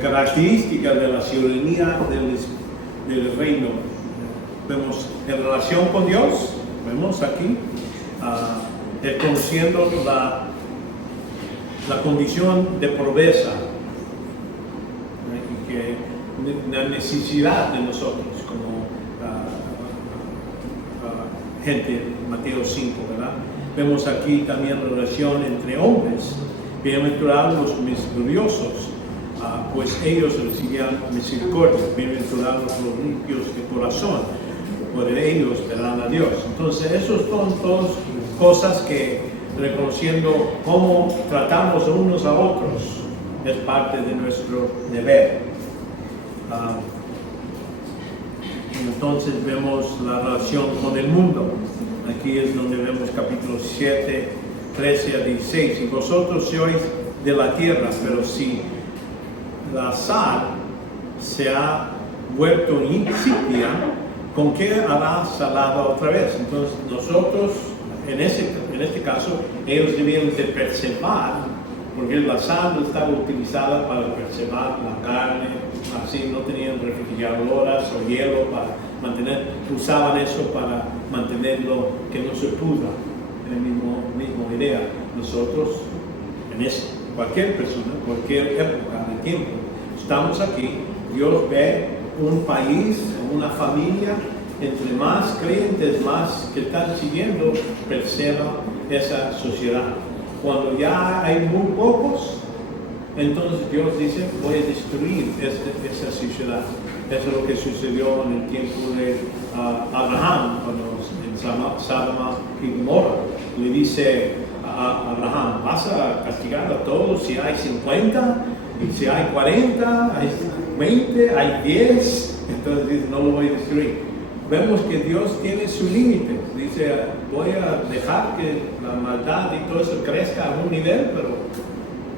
características de la ciudadanía del reino. Vemos en relación con Dios, vemos aquí, conociendo la condición de pobreza y que la necesidad de nosotros como gente, Mateo 5, ¿verdad? Vemos aquí también la relación entre hombres, bienaventurados los misericordiosos, pues ellos recibirán misericordia, bienaventurados los limpios de corazón, por ellos verán a Dios. Entonces, esos son todas cosas que, reconociendo cómo tratamos unos a otros, es parte de nuestro deber. Entonces vemos la relación con el mundo. Aquí es donde vemos capítulos 7, 13 a 16. Y vosotros sois de la tierra, pero si la sal se ha vuelto insípida, ¿con qué hará salada otra vez? Entonces nosotros, en este caso, ellos debían de preservar, porque la sal estaba utilizada para preservar la carne, así no tenían refrigeradoras o hielo para mantener, usaban eso para mantenerlo que no se pudra, en la misma idea. Nosotros, cualquier persona, cualquier época de tiempo, estamos aquí, Dios ve un país, una familia, entre más creyentes, más que están siguiendo, preserva esa sociedad. Cuando ya hay muy pocos, entonces Dios dice, voy a destruir esa sociedad. Eso es lo que sucedió en el tiempo de Abraham, cuando en Sodoma y Gomorra. Le dice a Abraham, vas a castigar a todos si hay 50, y si hay 40, hay 20, hay 10, entonces dice, no lo voy a destruir. vemos que Dios tiene sus límites. Dice, voy a dejar que la maldad y todo eso crezca a un nivel, pero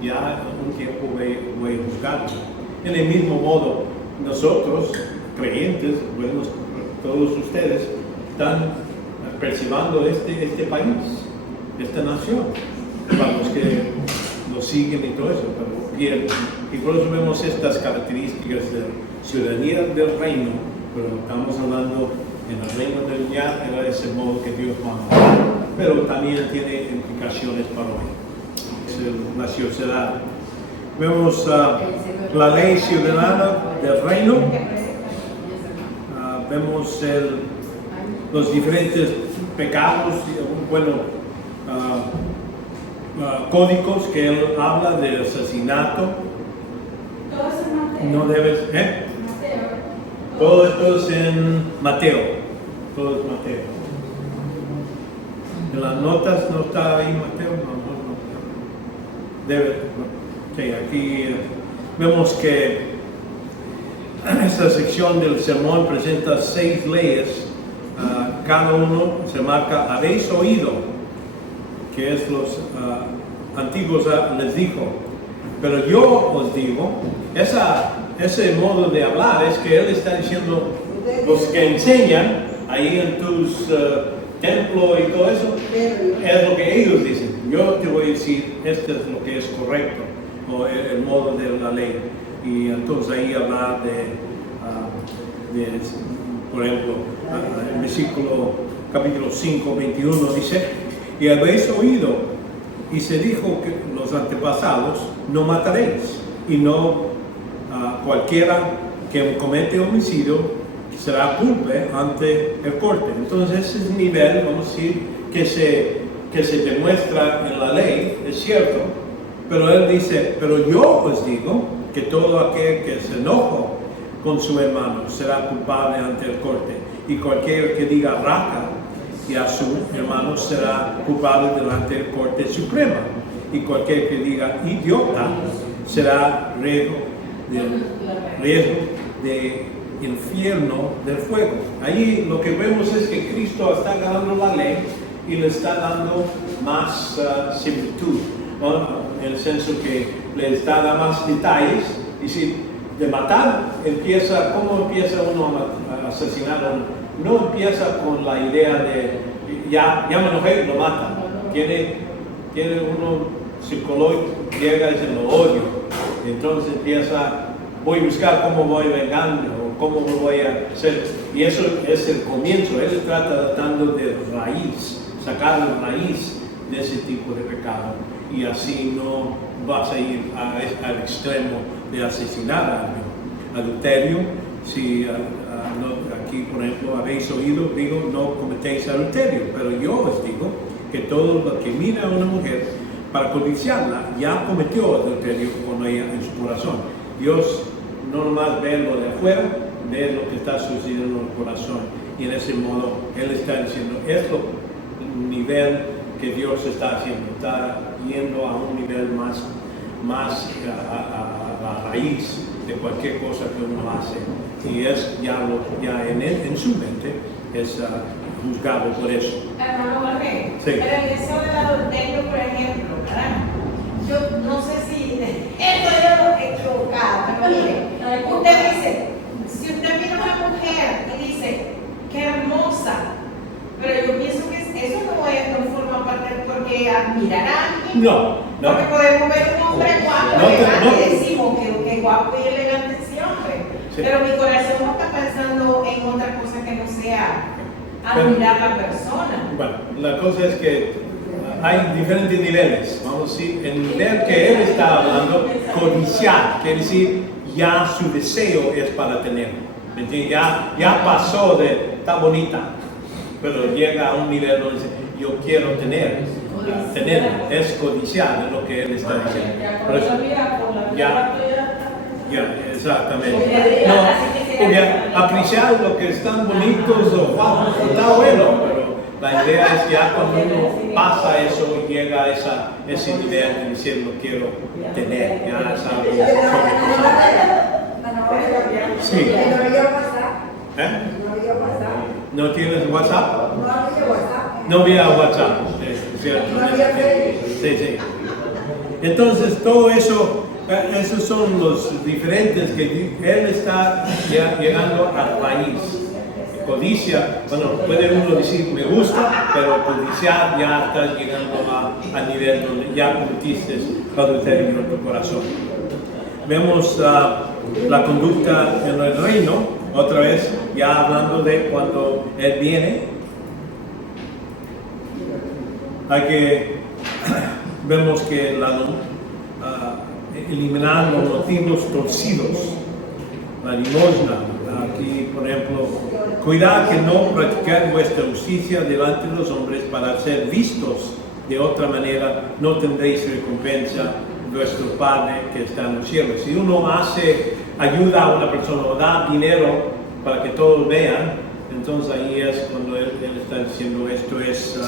ya en un tiempo voy a juzgarlo. En el mismo modo, nosotros, creyentes, bueno, todos ustedes, están percibiendo este país, esta nación, para los que nos siguen y todo eso, pero bien. Y por eso vemos estas características de ciudadanía del reino, pero estamos hablando en el reino del ya era ese modo que Dios manda, pero también tiene implicaciones para hoy. Es la sociedad. Vemos la ley ciudadana del reino, vemos los diferentes pecados, códigos que él habla de asesinato. No debes, todo esto es en Mateo. Todo es Mateo. En las notas no está ahí Mateo, no. Debe. Okay, aquí vemos que esta sección del sermón presenta 6 leyes. Cada uno se marca, habéis oído, que es los antiguos les dijo, pero yo os digo, ese modo de hablar es que él está diciendo, los que enseñan ahí en tus templos y todo eso, es lo que ellos dicen. Yo te voy a decir, esto es lo que es correcto, o el modo de la ley. Y entonces ahí habla por ejemplo, el versículo capítulo 5, 21 dice, y habéis oído, y se dijo que los antepasados, no mataréis, y no cualquiera que comete homicidio será culpable ante el corte. Entonces ese es el nivel, vamos a decir, que se demuestra en la ley, es cierto, pero él dice, pero yo os digo que todo aquel que se enoja con su hermano será culpable ante el corte, y cualquier que diga raca y a su hermano será culpable delante del corte suprema, y cualquier que diga idiota será riesgo de infierno del fuego. Ahí lo que vemos es que Cristo está ganando la ley y le está dando más similitud, ¿no? En el senso que le está dando más detalles. Y si de matar ¿cómo empieza uno a asesinar a uno? No empieza con la idea de ya me enojé, lo mata. Tiene uno psicólogo, llega y dice lo odio. Entonces empieza, voy a buscar cómo voy vengando o cómo voy a hacer. Y eso es el comienzo. Él está tratando de raíz, sacar la raíz de ese tipo de pecado. Y así no vas a ir al extremo de asesinar a alguien. Adulterio, si aquí por ejemplo habéis oído, digo, no cometéis adulterio, pero yo os digo que todo el que mira a una mujer para codiciarla ya cometió adulterio con ella en su corazón. Dios no nomás ve lo de afuera, ve lo que está sucediendo en el corazón, y en ese modo Él está diciendo, es el nivel que Dios está haciendo, está yendo a un nivel más a la raíz de cualquier cosa que uno hace, y es ya en su mente es juzgado por eso. Hermano Jorge, Sí. pero en eso del adulterio, por ejemplo, ¿verdad? Yo no sé si esto yo lo he equivocado, pero mire, usted dice, si usted mira a una mujer y dice, qué hermosa, pero yo pienso que eso no forma parte porque admirar a alguien. No. Porque podemos ver un hombre guapo, elegante, y decimos que guapo y elegante ese hombre. Sí. Pero mi corazón no está pensando en otra cosa que no sea admirar a la persona. Bueno, la cosa es que hay diferentes niveles. Vamos a decir, el nivel que él está hablando, codiciar, quiere decir ya su deseo es para tener. ¿Me entiendes? Ya pasó de está bonita, pero llega a un nivel donde dice yo quiero tener, es codiciar, es lo que él está diciendo. Por eso, exactamente. No, porque apreciar lo que están bonitos o guapos está bueno, pero la idea es ya cuando uno pasa eso y llega a ese nivel de decir lo quiero tener, ya es algo sobrenatural. Sí. ¿No lo pasar? ¿Eh? ¿No lo pasar? ¿No tienes WhatsApp? No había WhatsApp. No había WhatsApp, es cierto. No había Facebook. Sí, sí. Entonces, todo eso, esos son los diferentes que él está ya llegando a raíz. Codicia, bueno, puede uno decir me gusta, pero codiciar ya estás llegando a nivel donde ya cometiste adulterio en tu corazón. Vemos la conducta en el reino, otra vez ya hablando de cuando Él viene. Vemos que eliminar los motivos torcidos, la limosna. Aquí, por ejemplo, cuidad que no practicar vuestra justicia delante de los hombres para ser vistos de otra manera, no tendréis recompensa de vuestro Padre que está en los cielos. Si uno ayuda a una persona o da dinero para que todos vean, entonces ahí es cuando él está diciendo esto es,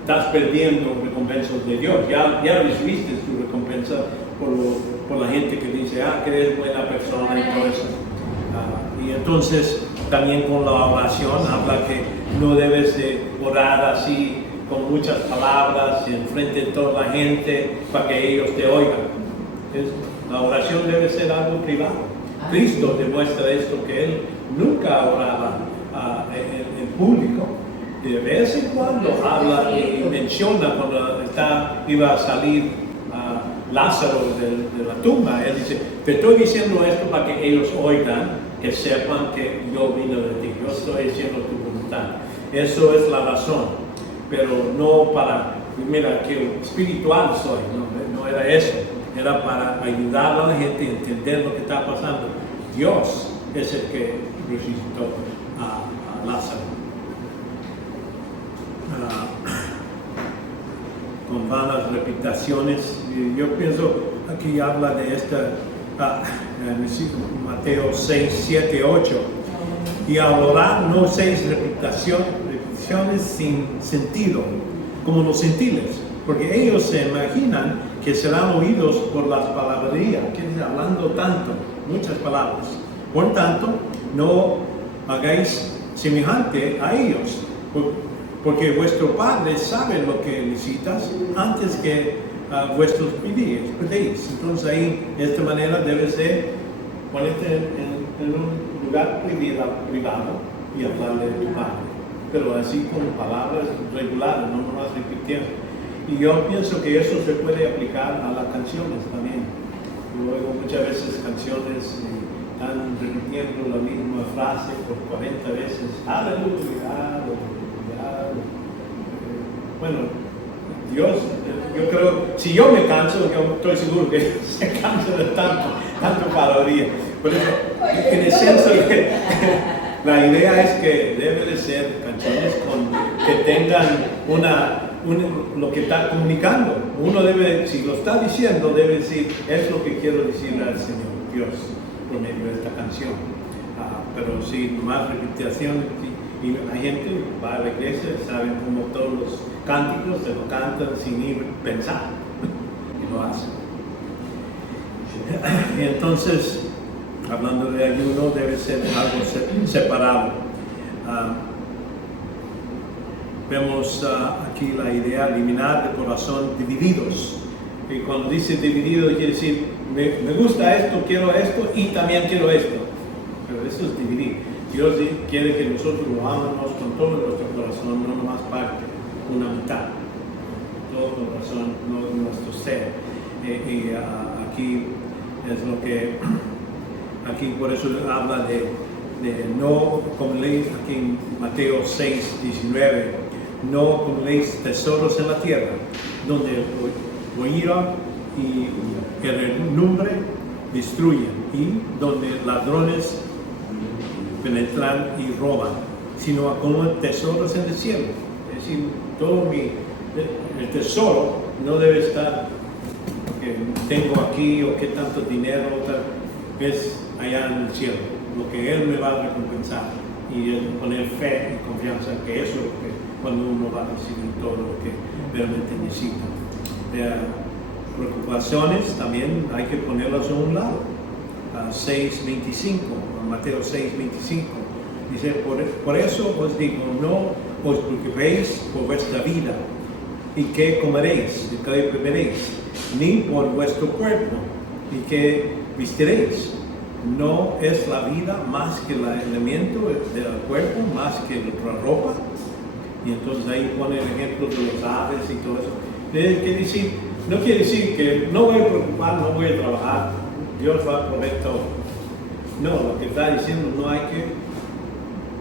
estás perdiendo recompensas de Dios. Ya recibiste tu recompensa por la gente que dice, que eres buena persona y todo eso. Y entonces también con la oración habla que no debes de orar así con muchas palabras en frente de toda la gente para que ellos te oigan. La oración debe ser algo privado. Cristo demuestra esto, que Él nunca oraba en público. De vez en cuando habla y menciona cuando iba a salir Lázaro de la tumba. Él dice, te estoy diciendo esto para que ellos oigan, que sepan que yo vine de ti, yo estoy haciendo tu voluntad. Eso es la razón, pero no para, mira, que espiritual soy, no era eso, era para ayudar a la gente a entender lo que está pasando. Dios es el que resucitó a Lázaro. Con vanas repeticiones, yo pienso, aquí habla de esta, Mateo 6, 7, 8, y al orar no 6 repeticiones sin sentido, como los gentiles, porque ellos se imaginan que serán oídos por las palabrerías, que es hablando tanto, muchas palabras. Por tanto, no hagáis semejante a ellos, porque vuestro Padre sabe lo que necesitas antes que vuestros pedís. Entonces ahí, de esta manera, debes de ponerte en un lugar privado y hablarle de tu Padre, pero así con palabras regulares, no nomás repitiendo. Y yo pienso que eso se puede aplicar a las canciones también. Yo oigo muchas veces canciones y están repitiendo la misma frase por 40 veces. Aleluya, aleluya. Bueno, Dios, yo creo, si yo me canso, yo estoy seguro que se cansa de tanto palabrería. Por eso, en el senso de la idea es que debe de ser canciones que tengan lo que está comunicando. Uno debe, si lo está diciendo, debe decir, es lo que quiero decir al Señor Dios por medio de esta canción. Pero si más repetición, y la gente va a la iglesia, saben como todos los cánticos se lo cantan sin ni pensar, y lo hacen. Y entonces, hablando de ayuno, debe ser algo separado. Vemos aquí la idea de eliminar de corazón divididos. Y cuando dice dividido, quiere decir, me gusta esto, quiero esto y también quiero esto. Pero eso es dividir. Dios quiere que nosotros lo amemos con todo nuestro corazón, no nomás parte, una mitad. Todo corazón, no nuestro ser. Y aquí es lo que, aquí por eso habla de no, como leéis aquí en Mateo 6, 19, no acumuléis tesoros en la tierra, donde huida y herrumbre destruyen, y donde ladrones penetran y roban, sino acumulen tesoros en el cielo. Es decir, el tesoro no debe estar que tengo aquí o qué tanto dinero, es allá en el cielo, lo que Él me va a recompensar, y poner fe y confianza que eso es lo que cuando uno va a recibir todo lo que realmente necesita. Preocupaciones también hay que ponerlas a un lado. 6:25, Mateo 6:25, Dice, por eso os digo, no os preocupéis por vuestra vida y qué comeréis, y qué beberéis, ni por vuestro cuerpo y qué vestiréis. ¿No es la vida más que el alimento del cuerpo, más que nuestra ropa? Y entonces ahí pone el ejemplo de los aves y todo eso. No quiere decir que no voy a preocupar, no voy a trabajar, Dios va a proveer todo. No, lo que está diciendo, no hay que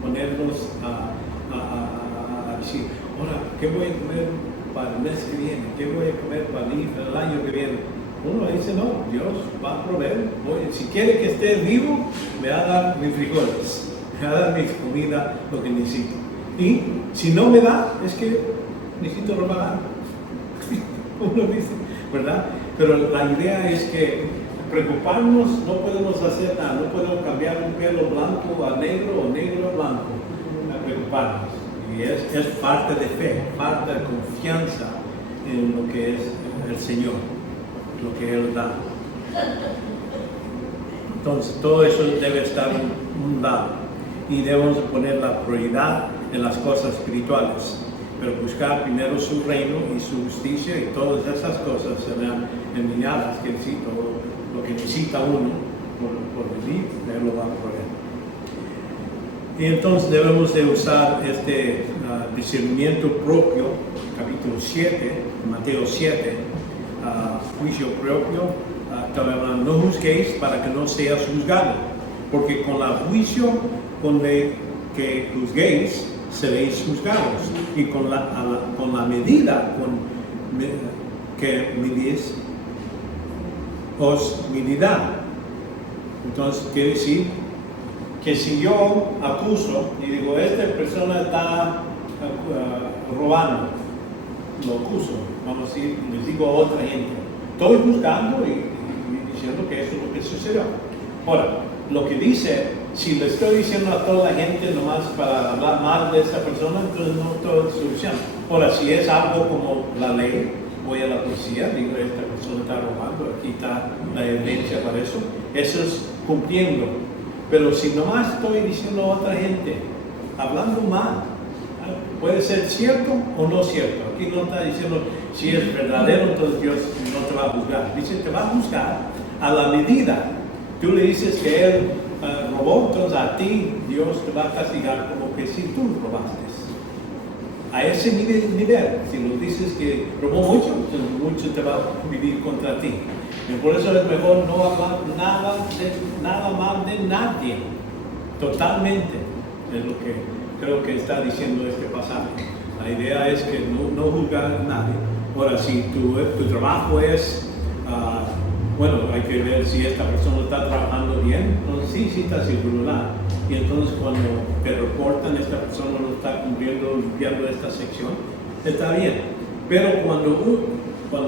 ponernos a decir, ahora, ¿qué voy a comer para el mes que viene? ¿Qué voy a comer para el año que viene? Uno dice, no, Dios va a proveer. Si quiere que esté vivo, me va a dar mis frijoles, me va a dar mi comida, lo que necesito. Y si no me da, es que necesito robar algo. Uno dice, ¿verdad? Pero la idea es que preocuparnos no podemos hacer nada, no podemos cambiar un pelo blanco a negro o negro a blanco, a preocuparnos. Y es falta de fe, falta de confianza en lo que es el Señor, lo que Él da. Entonces todo eso debe estar en un lado y debemos poner la prioridad en las cosas espirituales, pero buscar primero su reino y su justicia, y todas esas cosas serán enviadas, que sí, todo lo que necesita uno por vivir, Él lo va a proveer. Y entonces debemos de usar este discernimiento propio, capítulo 7, Mateo 7, juicio propio, no juzguéis para que no seas juzgado, porque con el juicio con el que juzguéis seréis juzgados, y con la medida que midís os medirá. Entonces quiere decir que si yo acuso y digo, esta persona está robando, lo acuso, vamos a decir, les digo a otra gente, estoy juzgando y diciendo que eso es lo que sucedió. Ahora, lo que dice, si le estoy diciendo a toda la gente nomás para hablar mal de esa persona, entonces no todo es solución. Ahora, si es algo como la ley, voy a la policía, digo, esta persona está robando, aquí está la evidencia para eso es cumpliendo. Pero si nomás estoy diciendo a otra gente, hablando mal, puede ser cierto o no cierto. Aquí no está diciendo si es verdadero, entonces Dios no te va a juzgar. Dice, te va a juzgar a la medida. Tú le dices que él robó, entonces a ti Dios te va a castigar como que si tú robaste. A ese nivel, si lo dices que robó mucho, entonces mucho te va a vivir contra ti. Y por eso es mejor no hablar nada mal de nadie, totalmente, es lo que creo que está diciendo este pasaje. La idea es que no juzgar a nadie. Ahora, si tu trabajo es, bueno, hay que ver si esta persona está trabajando bien, entonces sí está circular. Y entonces cuando te reportan esta persona no está limpiando esta sección, está bien. Pero cuando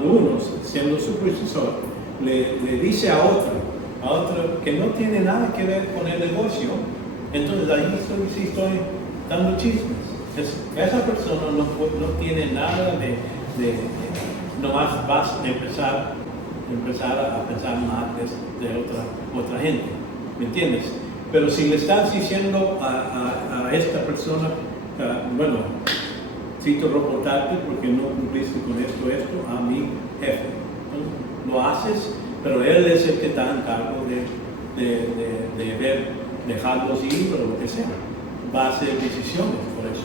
uno, siendo supervisor, le dice a otro que no tiene nada que ver con el negocio, entonces ahí estoy dando chismes. Esa persona no tiene nada nomás vas a empezar a pensar mal de otra gente, ¿me entiendes? Pero si le estás diciendo a esta persona, bueno, necesito reportarte porque no cumpliste con esto, a mi jefe. Entonces, lo haces, pero él es el que está en cargo de dejarlos ir o lo que sea. Va a hacer decisiones por eso.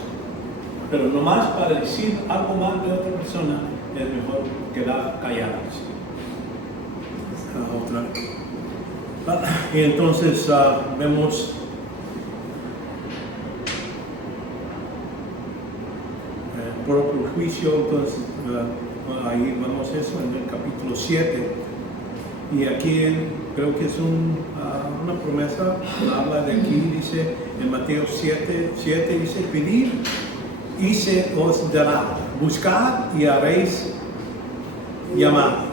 Pero nomás para decir algo mal de otra persona, es mejor quedar callados. Y entonces vemos el propio juicio, entonces ahí vemos eso en el capítulo 7. Y aquí creo que es una promesa, habla de aquí, dice en Mateo 7, dice, pedid y se os dará, buscad y habréis llamado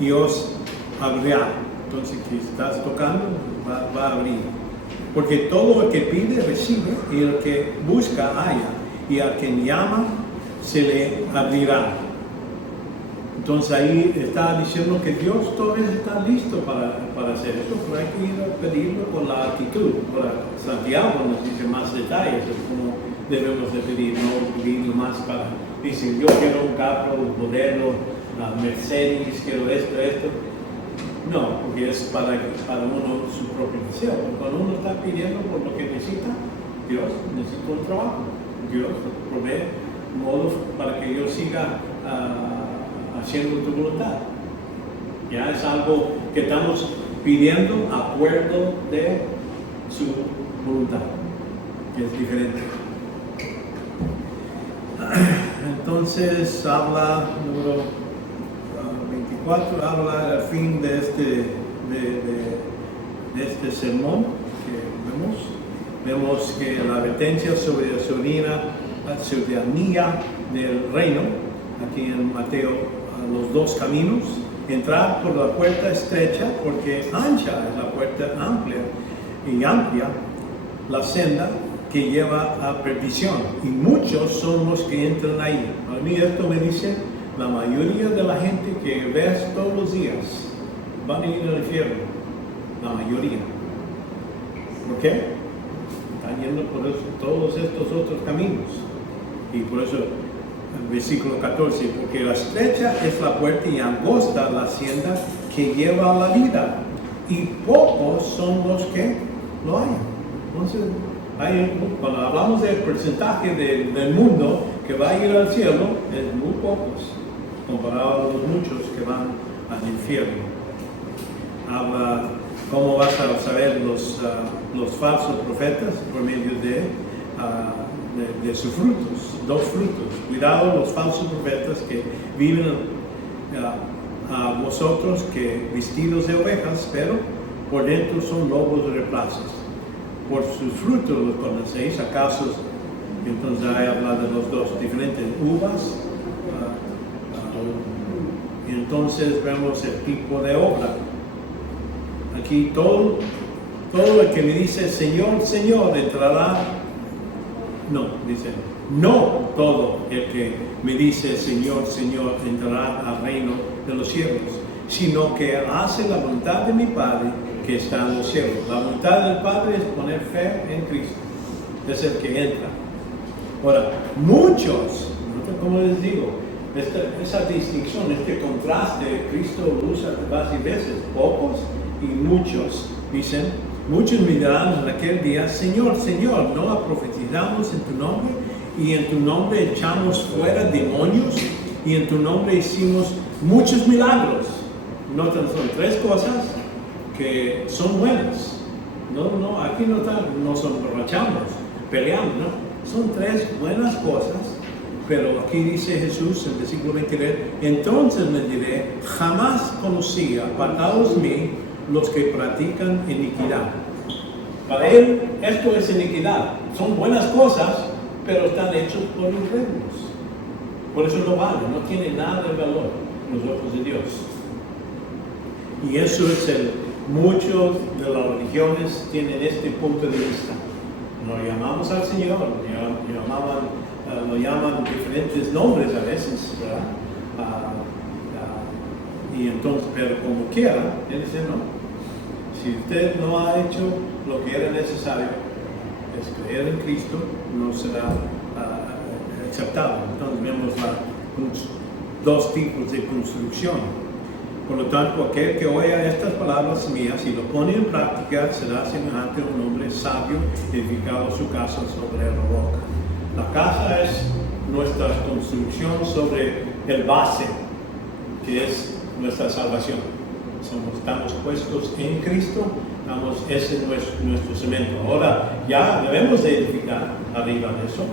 y os abrirá. Entonces, que estás tocando, va a abrir. Porque todo el que pide, recibe, y el que busca, halla, y al que llama, se le abrirá. Entonces ahí está diciendo que Dios todavía está listo para hacer eso, pero hay que ir a pedirlo con la actitud. Ahora, Santiago nos dice más detalles de cómo debemos de pedir, no pedir más para, dice, yo quiero un carro, un modelo, la Mercedes, quiero esto. No, porque es para uno su propio deseo. Cuando uno está pidiendo por lo que necesita, Dios necesita un trabajo. Dios provee modos para que yo siga haciendo tu voluntad. Ya es algo que estamos pidiendo acuerdo de su voluntad, que es diferente. Entonces habla, número 24, habla al fin de este sermón que vemos. Vemos que la advertencia sobre la ciudadanía del reino, aquí en Mateo, los dos caminos, entrar por la puerta estrecha, porque ancha es la puerta amplia la senda que lleva a perdición, y muchos son los que entran ahí. A mí esto me dice, la mayoría de la gente que ves todos los días van a ir al infierno, la mayoría. ¿Por qué? Están yendo por eso, todos estos otros caminos. Y por eso el versículo 14, porque la estrecha es la puerta y angosta la senda que lleva a la vida, y pocos son los que lo hallan. Entonces, cuando hablamos del porcentaje del mundo que va a ir al cielo, es muy pocos, comparado a los muchos que van al infierno. Habla cómo vas a saber los falsos profetas por medio de sus frutos, dos frutos. Cuidado los falsos profetas que viven a vosotros que vestidos de ovejas, pero por dentro son lobos de replazos. Por sus frutos los conocéis, acaso. Entonces ahí habla de los dos diferentes uvas. Y entonces vemos el tipo de obra. Aquí todo el que me dice Señor, Señor, entrará. No, dice, no todo el que me dice Señor, Señor, entrará al reino de los cielos, sino que hace la voluntad de mi Padre que está en los cielos. La voluntad del Padre es poner fe en Cristo, es el que entra. Ahora, muchos, como les digo, esa distinción, este contraste, Cristo lo usa varias veces, pocos y muchos, dicen, muchos me dirán en aquel día, Señor, Señor, ¿no profetizamos en tu nombre? Y en tu nombre echamos fuera demonios, y en tu nombre hicimos muchos milagros. Noten, son tres cosas que son buenas. No, aquí no nos emborrachamos, peleamos, ¿no? Son tres buenas cosas, pero aquí dice Jesús en el versículo 23, entonces me diré, jamás conocí, apartados de mí, los que practican iniquidad. Para él, esto es iniquidad. Son buenas cosas, pero están hechos por incrédulos. Por eso no vale, no tiene nada de valor en los ojos de Dios. Y eso es muchos de las religiones tienen este punto de vista. Nos llamamos al Señor, lo llaman diferentes nombres a veces, ¿verdad? Y entonces, pero como quiera, él dice no. Si usted no ha hecho lo que era necesario, es creer en Cristo, no será aceptado. Entonces vemos dos tipos de construcción. Por lo tanto, aquel que oiga estas palabras mías y lo pone en práctica será semejante a un hombre sabio edificado su casa sobre la roca. La casa es nuestra construcción sobre el base, que es nuestra salvación. Estamos puestos en Cristo, ese es nuestro cemento. Ahora ya debemos de edificar arriba de eso,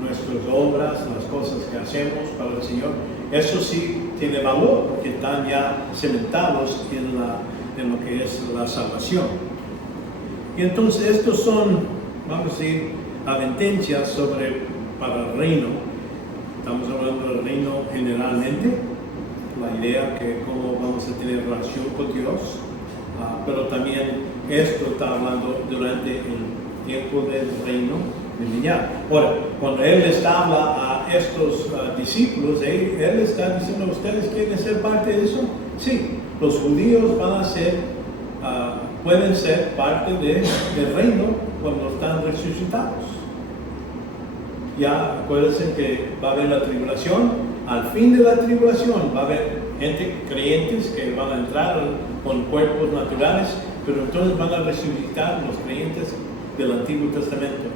nuestras obras, las cosas que hacemos para el Señor. Eso sí tiene valor porque están ya cementados en lo que es la salvación. Y entonces estos son, vamos a decir, advertencias para el reino. Estamos hablando del reino generalmente, la idea que cómo vamos a tener relación con Dios, pero también esto está hablando durante el tiempo del reino milenial. Ahora, cuando Él les habla a estos discípulos, él está diciendo, ¿ustedes quieren ser parte de eso? Sí, los judíos van a ser, pueden ser parte del reino cuando están resucitados. Ya acuérdense que va a haber la tribulación. Al fin de la tribulación va a haber gente, creyentes, que van a entrar con cuerpos naturales, pero entonces van a resucitar los creyentes del Antiguo Testamento,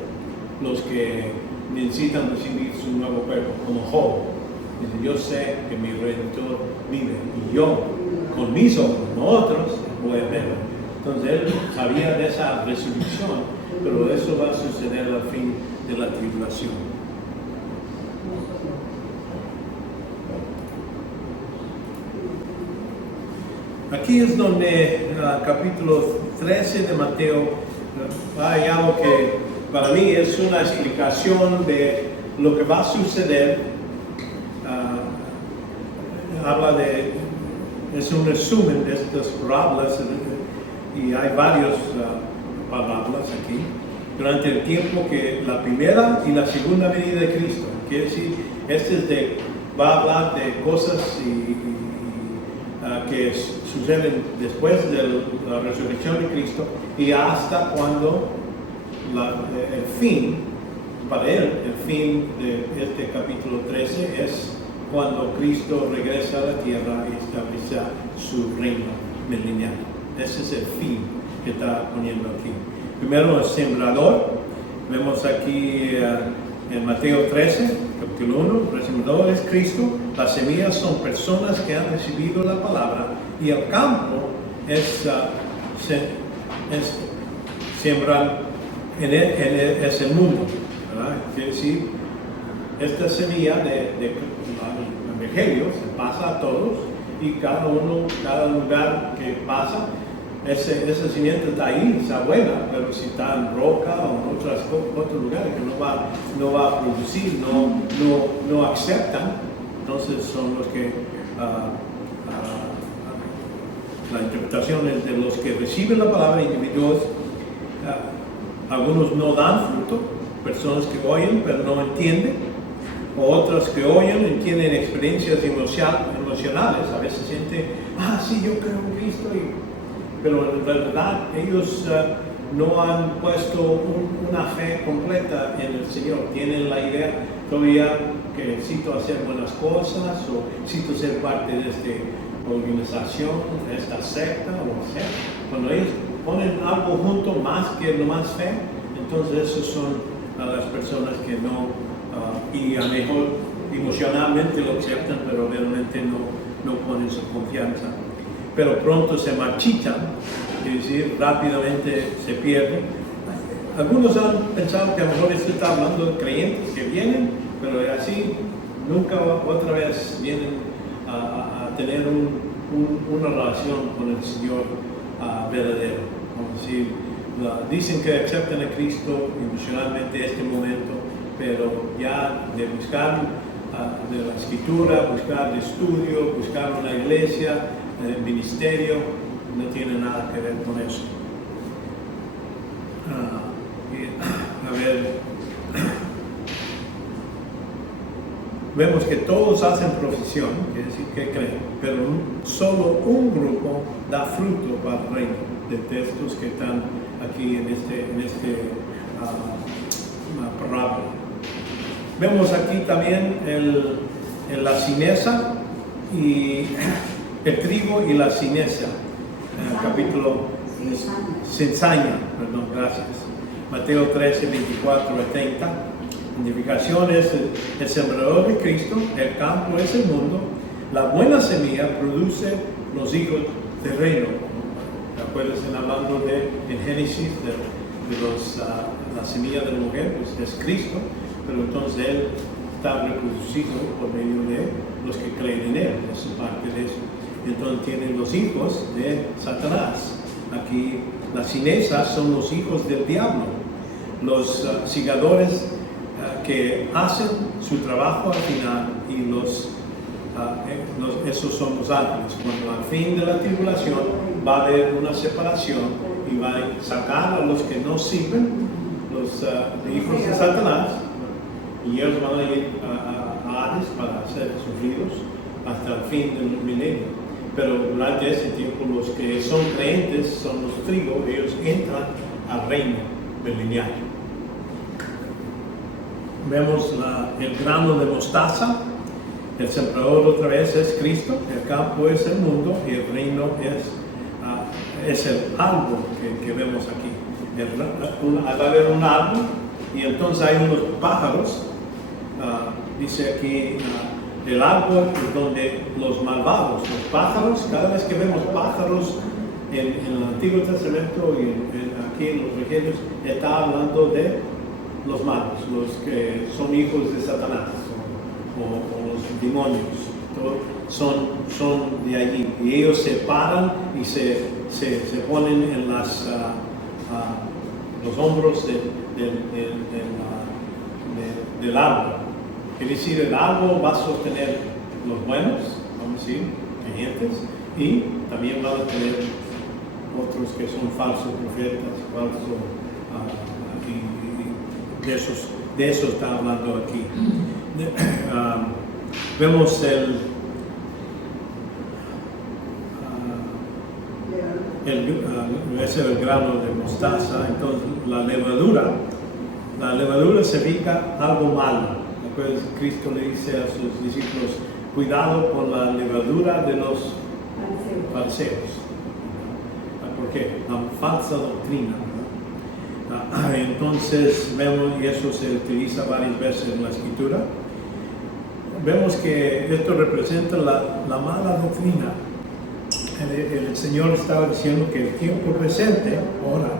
los que necesitan recibir su nuevo cuerpo, como Job. Dice, yo sé que mi Redentor vive, y yo, con mis ojos, no otros, voy a verlo. Entonces él sabía de esa resurrección, pero eso va a suceder al fin de la tribulación. Aquí es donde capítulo 13 de Mateo hay algo que para mí es una explicación de lo que va a suceder. Es un resumen de estas parábolas, y hay varias parábolas aquí, durante el tiempo que la primera y la segunda venida de Cristo. Quiere decir, va a hablar de cosas que suceden después de la resurrección de Cristo y hasta cuando el fin, para él, el fin de este capítulo 13 es cuando Cristo regresa a la tierra y establece su reino milenial. Ese es el fin que está poniendo aquí. Primero el sembrador. Vemos aquí en Mateo 13, capítulo 1, el sembrador es Cristo. Las semillas son personas que han recibido la palabra, y el campo es sembrar es el mundo, ¿verdad? Quiere decir, esta semilla del Evangelio se pasa a todos, y cada lugar que pasa, esa simiente está ahí, está buena, pero si está en roca o en otros lugares que no va a producir, no aceptan, entonces son los que la interpretación es de los que reciben la palabra, individuos. Algunos no dan fruto, personas que oyen pero no entienden, o otras que oyen y tienen experiencias emocionales. A veces sienten, sí, yo creo en Cristo, pero en verdad ellos no han puesto una fe completa en el Señor. Tienen la idea todavía que necesito hacer buenas cosas, o necesito ser parte de esta organización, de esta secta, o sea, cuando ellos ponen algo junto más que nomás fe, entonces esos son las personas que no, y a lo mejor emocionalmente lo aceptan, pero realmente no ponen su confianza. Pero pronto se marchitan, es decir, rápidamente se pierden. Algunos han pensado que a lo mejor esto está hablando de creyentes que vienen, pero así nunca otra vez vienen a tener una relación con el Señor verdadero. Como decir, dicen que aceptan a Cristo emocionalmente en este momento, pero ya de buscar de la escritura, buscar de estudio, buscar una iglesia, el ministerio, no tiene nada que ver con eso. Vemos que todos hacen profesión, quiere decir que creen, pero solo un grupo da fruto para el reino, de estos que están aquí en parábola. Vemos aquí también la cinesa y el trigo y la cinesa, en el capítulo cizaña, perdón, gracias. Mateo 13, 24 a 30. Identificación es el sembrador de Cristo, el campo es el mundo, la buena semilla produce los hijos del reino. ¿Te acuerdas hablando en Génesis de la semilla de la mujer? Pues es Cristo, pero entonces Él está reproducido por medio de los que creen en Él, es parte de eso. Entonces tienen los hijos de Satanás. Aquí las cinesas son los hijos del diablo, los sigadores que hacen su trabajo al final, y esos son los ángeles. Cuando al fin de la tribulación va a haber una separación y va a sacar a los que no sirven, los los hijos de Satanás, y ellos van a ir a Hades para ser sufridos hasta el fin del milenio. Pero durante ese tiempo los que son creyentes, son los trigos, ellos entran al reino milenial. Vemos el grano de mostaza. El sembrador otra vez es Cristo, el campo es el mundo y el reino es el árbol que vemos aquí. Va a haber un árbol y entonces hay unos pájaros. Dice aquí el árbol es donde los malvados, los pájaros, cada vez que vemos pájaros en el Antiguo Testamento y aquí en los Evangelios, está hablando de los malos, los que son hijos de Satanás o los demonios. Son de allí y ellos se paran y se ponen en los hombros del árbol. Quiere decir, el árbol va a sostener los buenos, vamos a decir, creyentes, y también va a tener otros que son falsos profetas, y de eso está hablando aquí. Vemos ese es el grano de mostaza. Entonces la levadura significa algo malo. Después Cristo le dice a sus discípulos, cuidado con la levadura de los fariseos. ¿Por qué? La falsa doctrina. Entonces vemos, y eso se utiliza varias veces en la Escritura, vemos que esto representa la mala doctrina. El Señor estaba diciendo que el tiempo presente, ahora,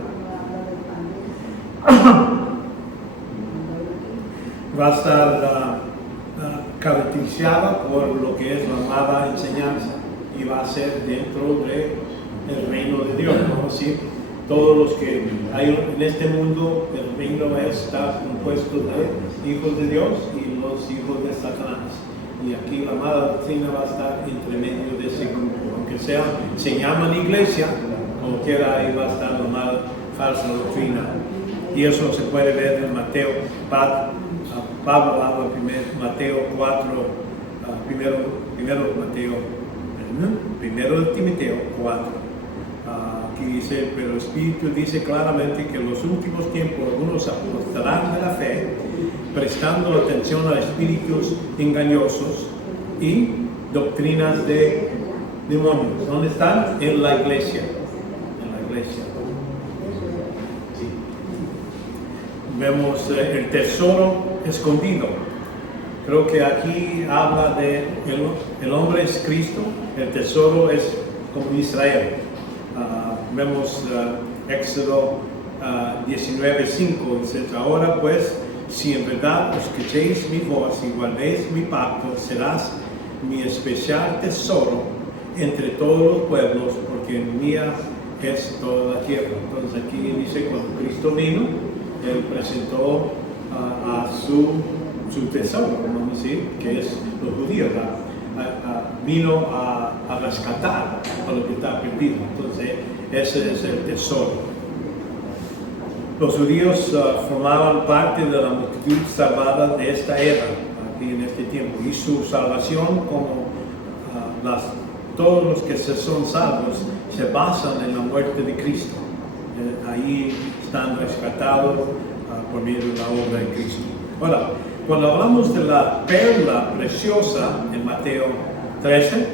va a estar caracterizada por lo que es la mala enseñanza y va a ser dentro del reino de Dios. Vamos a decir, todos los que hay en este mundo, el reino está compuesto de hijos de Dios y los hijos de Satanás. Y aquí la mala doctrina va a estar entre medio de ese grupo. Aunque se llaman iglesia, como quiera, ahí va a estar la mala, falsa doctrina. Y eso se puede ver en Mateo. Pablo habla en Mateo 4, primero de Timoteo 4. Aquí dice, pero el Espíritu dice claramente que en los últimos tiempos algunos apostarán de la fe, prestando atención a espíritus engañosos y doctrinas de demonios. ¿Dónde están? En la iglesia. En la iglesia. Sí. Vemos el tesoro escondido. Creo que aquí habla de el hombre es Cristo, el tesoro es como Israel. Vemos Éxodo 19:5, dice, ahora pues, si en verdad escuchéis mi voz y guardéis mi pacto, serás mi especial tesoro entre todos los pueblos, porque mía es toda la tierra. Entonces aquí dice, cuando Cristo vino, Él presentó a su tesoro, vamos a decir, que es los judíos. Vino a rescatar a lo que está perdido. Entonces, ese es el tesoro. Los judíos formaban parte de la multitud salvada de esta era, aquí en este tiempo, y su salvación, como todos los que son salvos, se basan en la muerte de Cristo. Ahí están rescatados por medio de la obra de Cristo. Ahora, cuando hablamos de la perla preciosa en Mateo 13,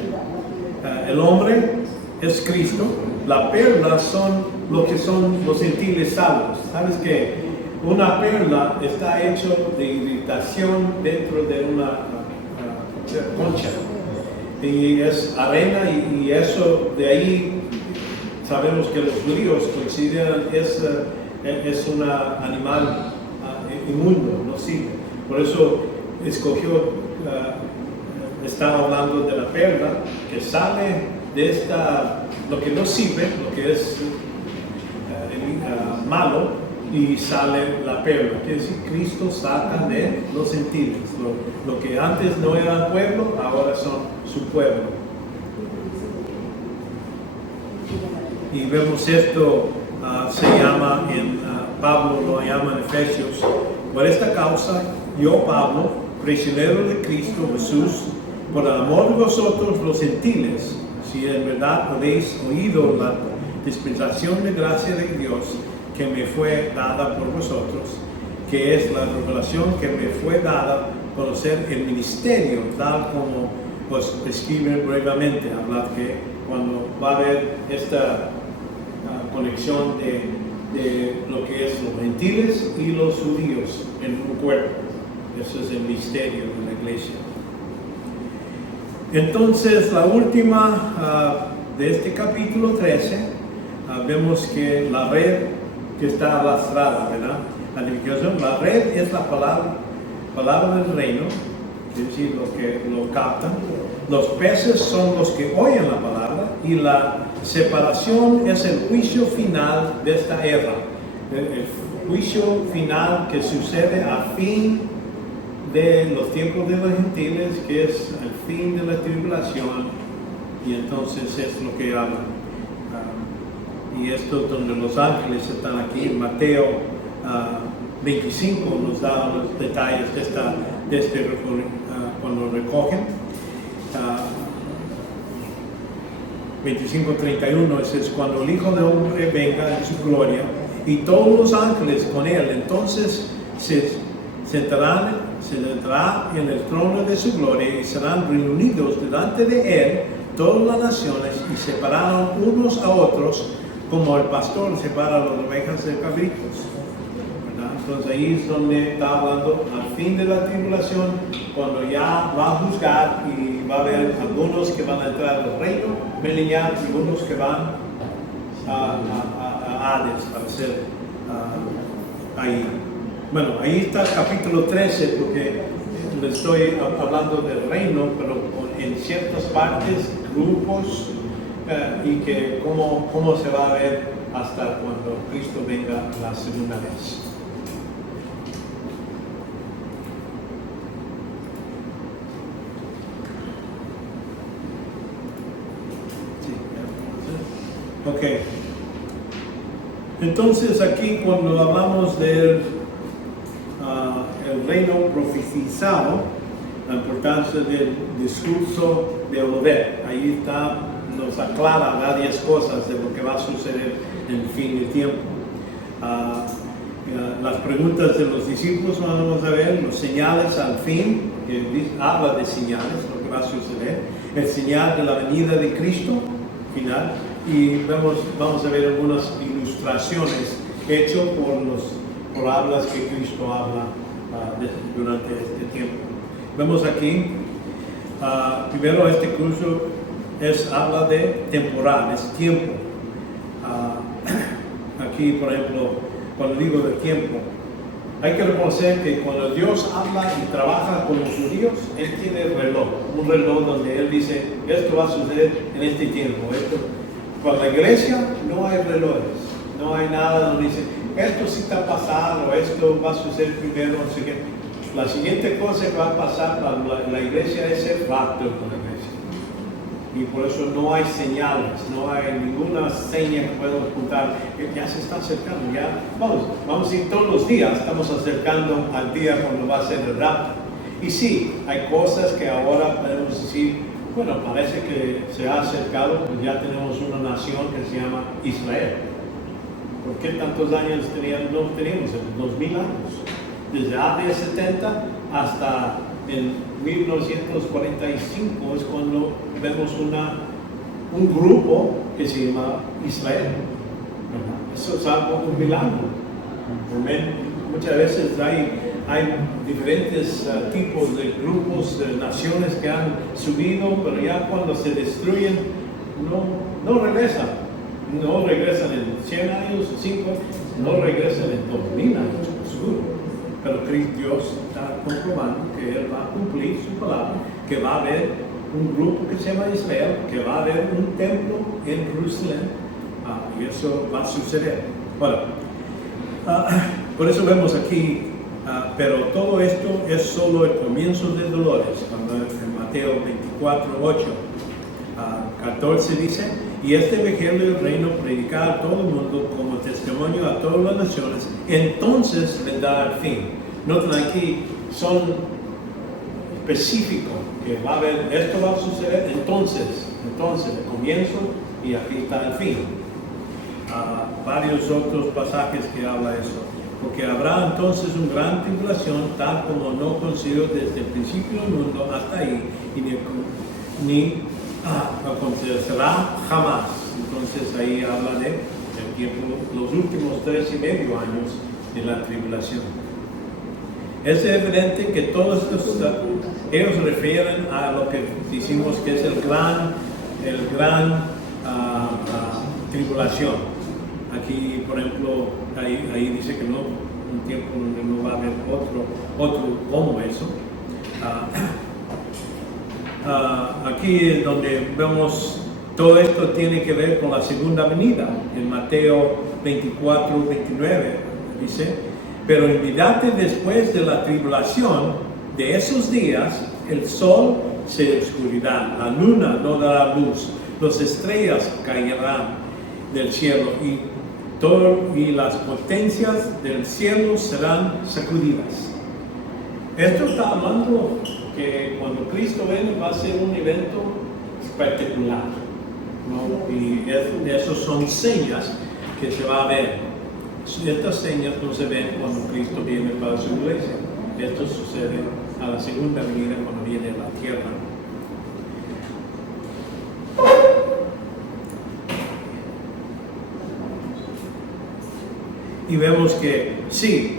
el hombre es Cristo, la perla son los gentiles salvos. ¿Sabes que una perla está hecha de irritación dentro de una concha? Y es arena y eso de ahí sabemos que los judíos consideran es un animal inmundo, no sirve. Por eso escogió, estaba hablando de la perla que sale de lo que no sirve, lo que es malo, y sale la perla. Quiere decir, Cristo saca de los gentiles. Lo que antes no era pueblo, ahora son su pueblo. Y vemos esto, se llama en Pablo lo llama en Efesios. Por esta causa, yo, Pablo, prisionero de Cristo Jesús, por el amor de vosotros los gentiles, si en verdad habéis oído la dispensación de gracia de Dios que me fue dada por vosotros, que es la revelación que me fue dada por conocer el ministerio, tal como os describe brevemente. Hablar que cuando va a haber esta conexión de lo que es los gentiles y los judíos en un cuerpo. Eso es el misterio de la iglesia. Entonces, la última de este capítulo 13, vemos que la red que está lastrada, ¿verdad? La edificación, la red es la palabra del reino, es decir, lo que lo captan. Los peces son los que oyen la palabra y la separación es el juicio final de esta era. El juicio final que sucede al fin de los tiempos de los gentiles, que es el fin de la tribulación, y entonces es lo que hablan. Y esto donde los ángeles están aquí, en Mateo 25 nos da los detalles de este cuando recogen. 25:31 es cuando el Hijo del Hombre venga en su gloria y todos los ángeles con él, entonces se sentará en el trono de su gloria y serán reunidos delante de él todas las naciones y separarán unos a otros como el pastor separa las ovejas de cabritos. ¿Verdad? Entonces ahí es donde está hablando al fin de la tribulación, cuando ya va a juzgar y va a haber algunos que van a entrar al reino milenial y algunos que van a Hades para ser ahí. Bueno, ahí está el capítulo 13 porque le estoy hablando del reino, pero en ciertas partes, grupos, y que cómo se va a ver hasta cuando Cristo venga la segunda vez. Ok. Entonces aquí cuando hablamos del el reino profetizado, la importancia del discurso de Olivet, ahí está, nos aclara varias cosas de lo que va a suceder en el fin del tiempo. Las preguntas de los discípulos vamos a ver, los señales al fin, habla de señales, lo que va a suceder, el señal de la venida de Cristo final, y vamos a ver algunas ilustraciones hechas por hablas que Cristo habla durante este tiempo. Vemos aquí, primero este curso habla de temporal, es tiempo. Aquí, por ejemplo, cuando digo de tiempo, hay que reconocer que cuando Dios habla y trabaja con los judíos, Él tiene un reloj donde Él dice, esto va a suceder en este tiempo. Para la iglesia no hay relojes, no hay nada donde dice, esto sí está pasando, esto va a suceder primero, así que la siguiente cosa que va a pasar para la iglesia es el rapto con la iglesia. Y por eso no hay señales, no hay ninguna seña que podamos apuntar, ya se está acercando, ya vamos a ir todos los días, estamos acercando al día cuando va a ser el rapto. Y sí, hay cosas que ahora podemos decir, bueno, parece que se ha acercado, pues ya tenemos una nación que se llama Israel. ¿Por qué tantos años no teníamos? 2000 años. Desde AD 70 hasta en 1945 es cuando vemos un grupo que se llama Israel. Eso es algo, un milagro. Muchas veces hay diferentes tipos de grupos, de naciones que han subido, pero ya cuando se destruyen no regresan. No regresan en 100 años, 5, no regresan en 2000 años, seguro. Pero Dios está comprobando que Él va a cumplir su palabra, que va a haber un grupo que se llama Israel, que va a haber un templo en Jerusalén, y eso va a suceder. Bueno, por eso vemos aquí, pero todo esto es solo el comienzo de dolores, cuando en Mateo 24:8. 14 dice, y este evangelio del reino predicar a todo el mundo como testimonio a todas las naciones, entonces vendrá el fin. Noten aquí, son específicos, que va a haber, esto va a suceder, entonces, el comienzo y aquí está el fin. Varios otros pasajes que habla eso. Porque habrá entonces una gran tribulación, tal como no conocido desde el principio del mundo hasta ahí, y ni acontecerá jamás. Entonces ahí habla de el tiempo, los últimos 3.5 años de la tribulación. Es evidente que todos estos, ellos refieren a lo que decimos que es el gran tribulación. Aquí, por ejemplo, ahí dice que no, un tiempo donde no va a haber otro como eso. Aquí es donde vemos todo esto tiene que ver con la segunda venida. En Mateo 24, 29 dice, pero inmediatamente después de la tribulación de esos días, el sol se oscurirá, la luna no dará luz, las estrellas caerán del cielo y las potencias del cielo serán sacudidas. Esto está hablando que cuando Cristo viene va a ser un evento espectacular, ¿no? Y esos son señas que se va a ver. Estas señas no se ven cuando Cristo viene para su iglesia. Esto sucede a la segunda venida cuando viene a la tierra. Y vemos que sí,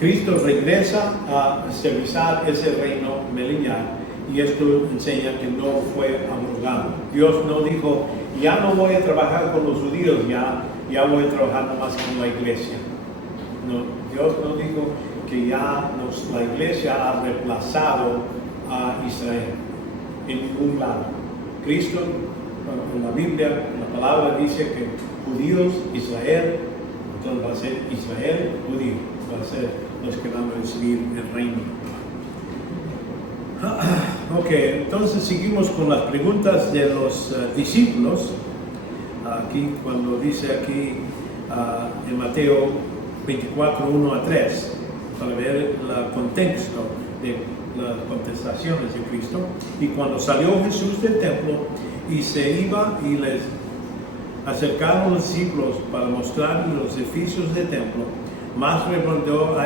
Cristo regresa a estabilizar ese reino milenial y esto enseña que no fue abrogado. Dios no dijo, ya no voy a trabajar con los judíos, ya voy a trabajar nomás con la iglesia. No, Dios no dijo que ya la iglesia ha reemplazado a Israel en ningún lado. Cristo, en la Biblia, la palabra dice que judíos, Israel, entonces va a ser Israel, judío, va a ser los que van a recibir el reino. Ok, entonces seguimos con las preguntas de los discípulos. Aquí, cuando dice aquí en Mateo 24, 1 a 3, para ver el contexto de las contestaciones de Cristo. Y cuando salió Jesús del templo y se iba y les acercaron los discípulos para mostrarles los edificios del templo, más respondió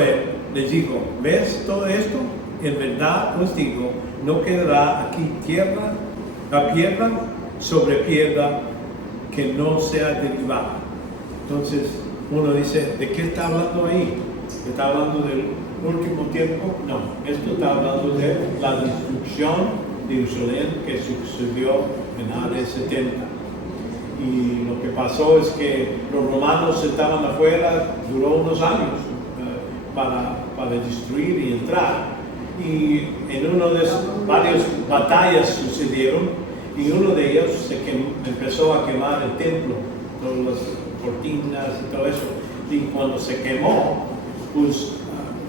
él, les dijo, ¿ves todo esto? En verdad os digo, no quedará aquí piedra sobre piedra que no sea derribada. Entonces uno dice, ¿de qué está hablando ahí? ¿Está hablando del último tiempo? No, esto está hablando de la destrucción de Jerusalén que sucedió en AD 70. Y lo que pasó es que los romanos estaban afuera, duró unos años para destruir y entrar. Y en uno de esos, varias batallas sucedieron y uno de ellos empezó a quemar el templo, todas las cortinas y todo eso. Y cuando se quemó, pues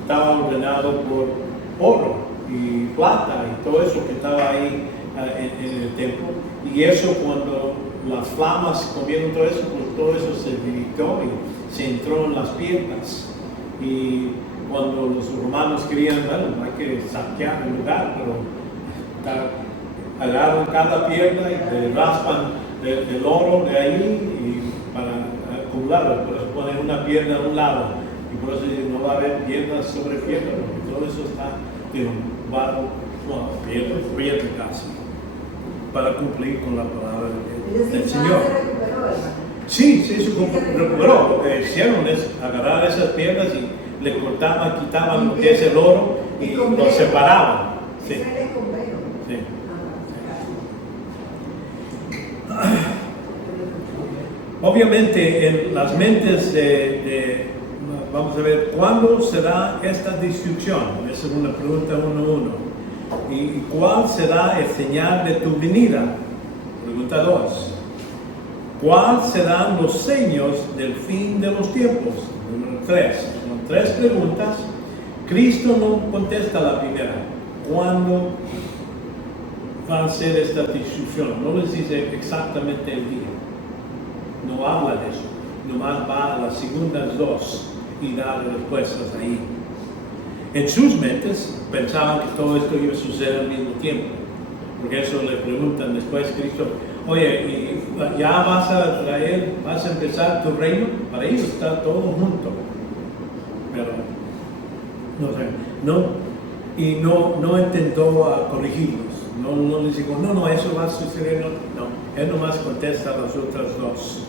estaba ordenado por oro y plata y todo eso que estaba ahí en el templo. Y eso, cuando las flamas comieron todo eso, pues todo eso se dividió y se entró en las piedras. Y cuando los romanos querían, bueno, hay que saquear el lugar, pero agarran cada piedra y le raspan el oro de ahí y para acumularlo. Por eso ponen una piedra a un lado y por eso no va a haber piedras sobre piedra, porque todo eso está derrumbado, piedra casi, para cumplir con la palabra del Señor. Sí, se recuperó. Lo que hicieron es agarrar esas piedras y le cortaban, quitaban lo que es el oro y lo separaban. Sí. Sí. Obviamente en las mentes vamos a ver, ¿cuándo será esta destrucción? Esa es una pregunta 1-1. ¿Y cuál será el señal de tu venida? Pregunta 2. ¿Cuáles serán los signos del fin de los tiempos? Número 3. Son 3 preguntas. Cristo no contesta la primera. ¿Cuándo va a ser esta destrucción. No les dice exactamente el día. No habla de eso. Nomás va a las segundas dos y da respuestas ahí. En sus mentes pensaban que todo esto iba a suceder al mismo tiempo. Porque eso le preguntan después Cristo, oye, ¿y ya vas a empezar tu reino? Para ellos está todo junto. Pero no intentó corregirlos. No les dijo, no, eso va a suceder. No, él nomás contesta a las otras dos.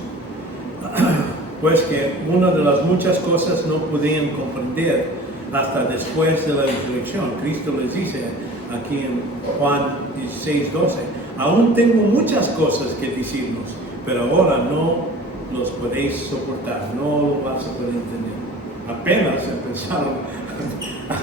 Pues que una de las muchas cosas no podían comprender hasta después de la resurrección. Cristo les dice aquí en Juan 16:12, aún tengo muchas cosas que decirnos, pero ahora no los podéis soportar, no lo vas a poder entender. Apenas empezaron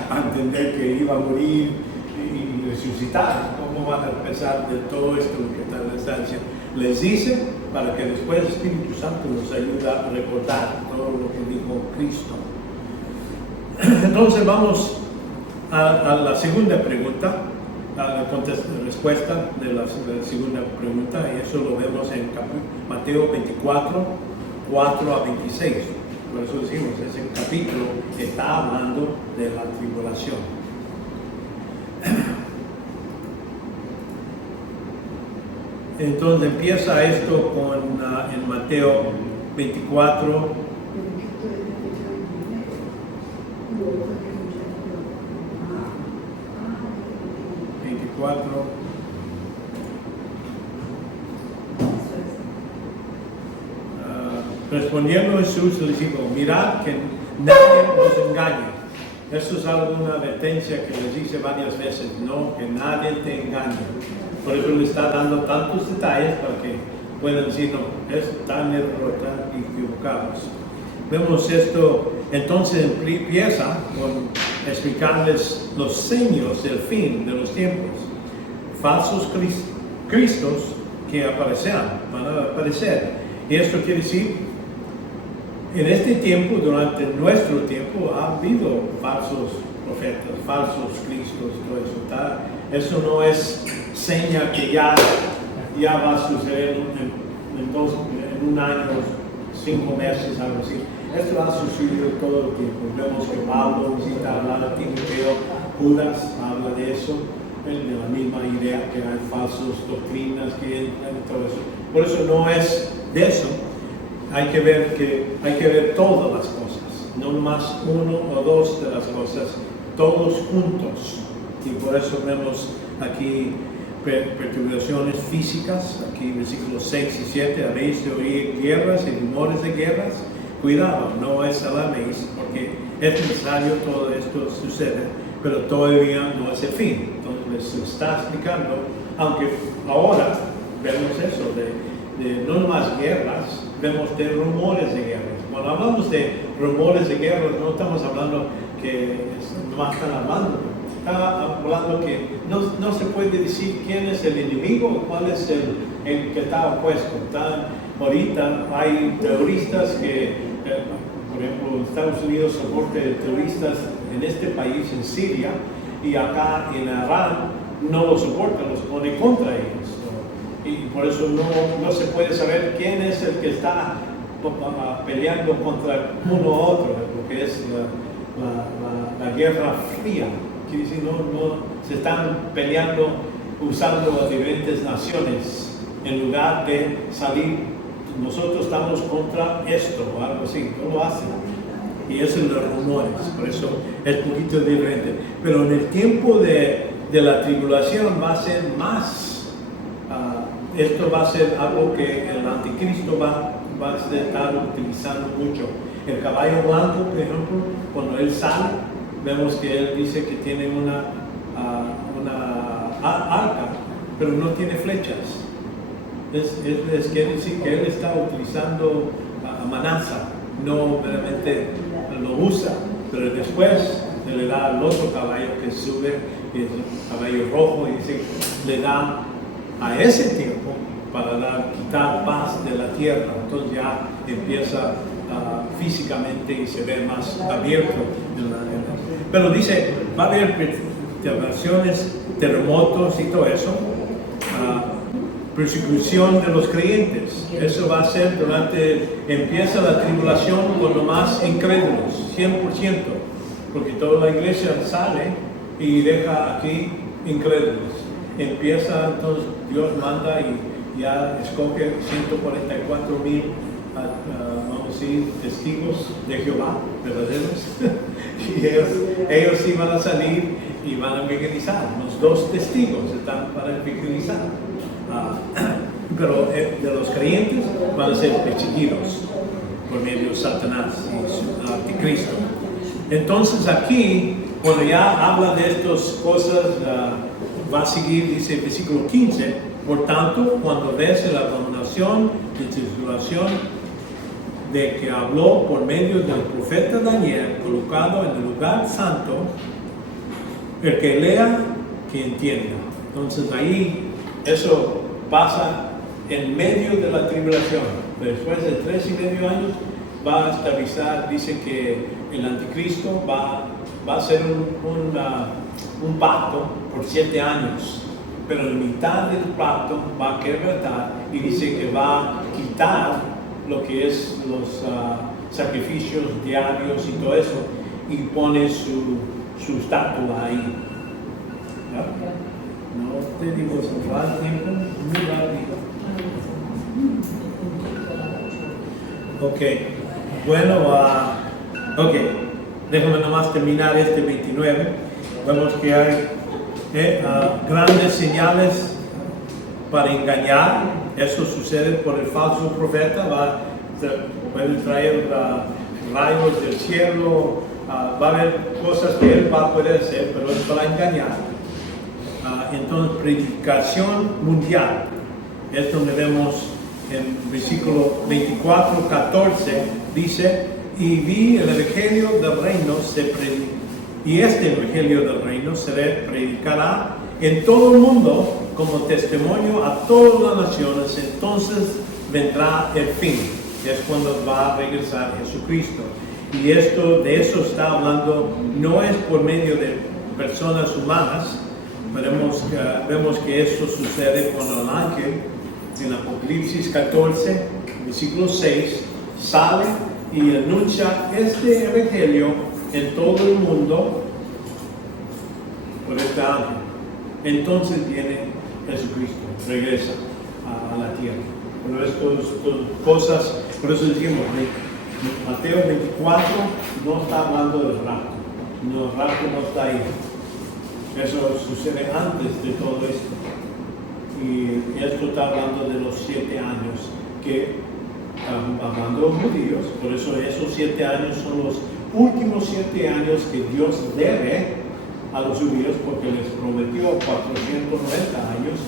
a entender que iba a morir y resucitar. ¿Cómo van a empezar de todo esto que está diciendo? Les dice para que después el Espíritu Santo nos ayude a recordar todo lo que dijo Cristo. Entonces vamos a la segunda pregunta, a la respuesta de la segunda pregunta, y eso lo vemos en Mateo 24, 4 a 26. Por eso decimos, ese capítulo está hablando de la tribulación. Entonces empieza esto en Mateo 24. 24. Respondiendo Jesús les dijo, mirad que nadie os engañe. Esto es alguna advertencia que les dice varias veces, no, que nadie te engañe. Por eso le está dando tantos detalles para que puedan decir, no, están equivocados. Vemos esto, entonces empieza con explicarles los signos del fin de los tiempos. Falsos cristos que aparecerán, van a aparecer. Y esto quiere decir, en este tiempo, durante nuestro tiempo, ha habido falsos profetas, falsos cristos, todo eso. Eso no es seña que ya va a suceder en un año, 5 meses, algo así. Esto ha sucedido todo el tiempo. Vemos que Pablo visita hablar a Timoteo, Judas habla de eso, de la misma idea que hay falsas doctrinas, que todo eso. Por eso no es de eso. Hay que ver todas las cosas, no más uno o dos de las cosas, todos juntos. Y por eso vemos aquí perturbaciones físicas, aquí versículos 6 y 7, habéis de oír guerras y rumores de guerras. Cuidado, no os alarméis, porque es necesario todo esto sucede, pero todavía no es el fin. Entonces se está explicando, aunque ahora vemos eso, de no más guerras, vemos de rumores de guerras. Cuando hablamos de rumores de guerras, no estamos hablando que nomás están hablando. Está hablando que no se puede decir quién es el enemigo, cuál es el que está opuesto. Ahorita hay terroristas que, por ejemplo, Estados Unidos soporta terroristas en este país, en Siria, y acá en Irán no los soporta, los pone contra ellos. Y por eso no se puede saber quién es el que está peleando contra uno u otro, lo que es la guerra fría. Quiere decir, no se están peleando usando a diferentes naciones en lugar de salir, nosotros estamos contra esto o algo así, no lo hacen. Y eso es los rumores, por eso es un poquito diferente. Pero en el tiempo de la tribulación va a ser más. Esto va a ser algo que el anticristo va a estar utilizando mucho. El caballo blanco, por ejemplo, cuando él sale, vemos que él dice que tiene una arca, pero no tiene flechas. Quiere decir que él está utilizando amenaza, no realmente lo usa, pero después le da al otro caballo que sube, y es el caballo rojo, y dice, le da a ese tiempo para quitar paz de la tierra. Entonces ya empieza físicamente y se ve más abierto. Pero dice, va a haber perturbaciones, terremotos y todo eso. persecución de los creyentes. Eso va a ser empieza la tribulación con los más incrédulos, 100%, porque toda la iglesia sale y deja aquí incrédulos. Empieza, entonces Dios manda y ya escoge 144,000, vamos a decir, testigos de Jehová, verdaderos. Y ellos sí van a salir y van a evangelizar. Los 2 testigos están para evangelizar. Pero de los creyentes van a ser perseguidos por medio de Satanás y su anticristo. Entonces aquí, cuando ya habla de estas cosas, va a seguir, dice el versículo 15, por tanto, cuando ves la abominación de tribulación de que habló por medio del profeta Daniel, colocado en el lugar santo, el que lea, que entienda. Entonces ahí, eso pasa en medio de la tribulación. Después de 3,5 años va a estabilizar, dice que el anticristo va a hacer un pacto por 7 años, pero en la mitad del pacto va a quebrantar y dice que va a quitar lo que es los sacrificios diarios y todo eso y pone su estatua ahí. ¿Ya? No te digo, se va el tiempo muy rápido. Ok, bueno, ok, déjame nomás terminar este 29. Vemos que hay grandes señales para engañar. Eso sucede por el falso profeta. Puede traer rayos del cielo. Va a haber cosas que él va a poder hacer, pero es para engañar. Entonces, predicación mundial. Es donde vemos en versículo 24, 14, dice, y vi el evangelio del reino y este evangelio del reino se predicará en todo el mundo como testimonio a todas las naciones, entonces vendrá el fin. Es cuando va a regresar Jesucristo. Y de eso está hablando, no es por medio de personas humanas. Vemos que esto sucede con el ángel en Apocalipsis 14, versículo 6, sale y anuncia este evangelio en todo el mundo por este ángel. Entonces viene Jesucristo, regresa a la tierra. Pero estas cosas, por eso decimos, Mateo 24 no está hablando del rapto. No, el rapto no está ahí. Eso sucede antes de todo esto. Y esto está hablando de los 7 años que están hablando los judíos. Por eso esos 7 años son los últimos 7 años que Dios debe a los judíos, porque les prometió 490 años.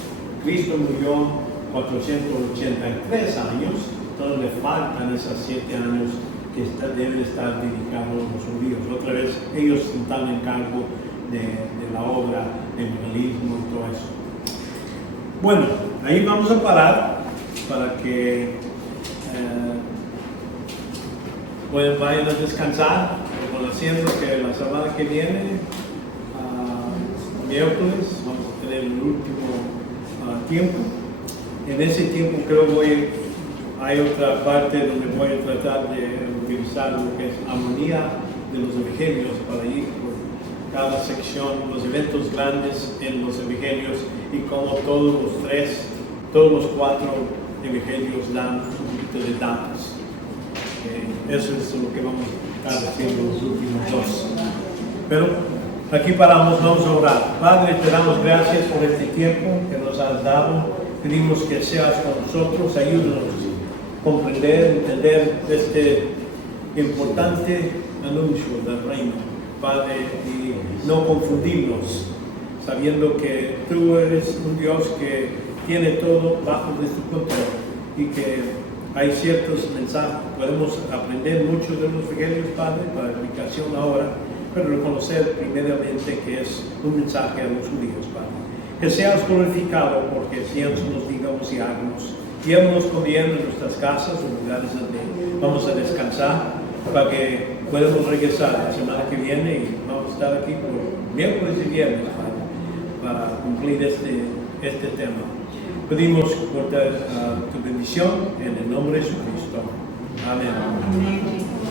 Cristo murió 483 años. Entonces le faltan esos 7 años que deben estar dedicados a los judíos. Otra vez ellos están en cargo de la obra, del evangelismo y todo eso. Bueno, ahí vamos a parar para que vayan a descansar, reconociendo que la semana que viene, miércoles, vamos a tener el último tiempo. En ese tiempo creo hay otra parte donde voy a tratar de utilizar lo que es armonía de los evangelios para ir por cada sección, los eventos grandes en los evangelios y como todos los 4 evangelios dan un poquito de datos. Eso es lo que vamos a estar haciendo los últimos 2. Pero aquí paramos, vamos a orar. Padre, te damos gracias por este tiempo que nos has dado. Pedimos que seas con nosotros, ayúdanos a comprender, entender este importante anuncio del reino, Padre, y no confundirnos, sabiendo que tú eres un Dios que tiene todo bajo de su control y que hay ciertos mensajes. Podemos aprender mucho de los evangelios, Padre, para la aplicación ahora, pero reconocer primeramente que es un mensaje a los judíos, Padre. Que seas glorificado porque siempre nos digamos y hagamos. Llévanos comiendo en nuestras casas o lugares donde vamos a descansar para que podamos regresar la semana que viene y vamos a estar aquí por miércoles y viernes, Padre, para cumplir este tema. Pedimos por tu bendición en el nombre de Jesucristo. Amén. Amén.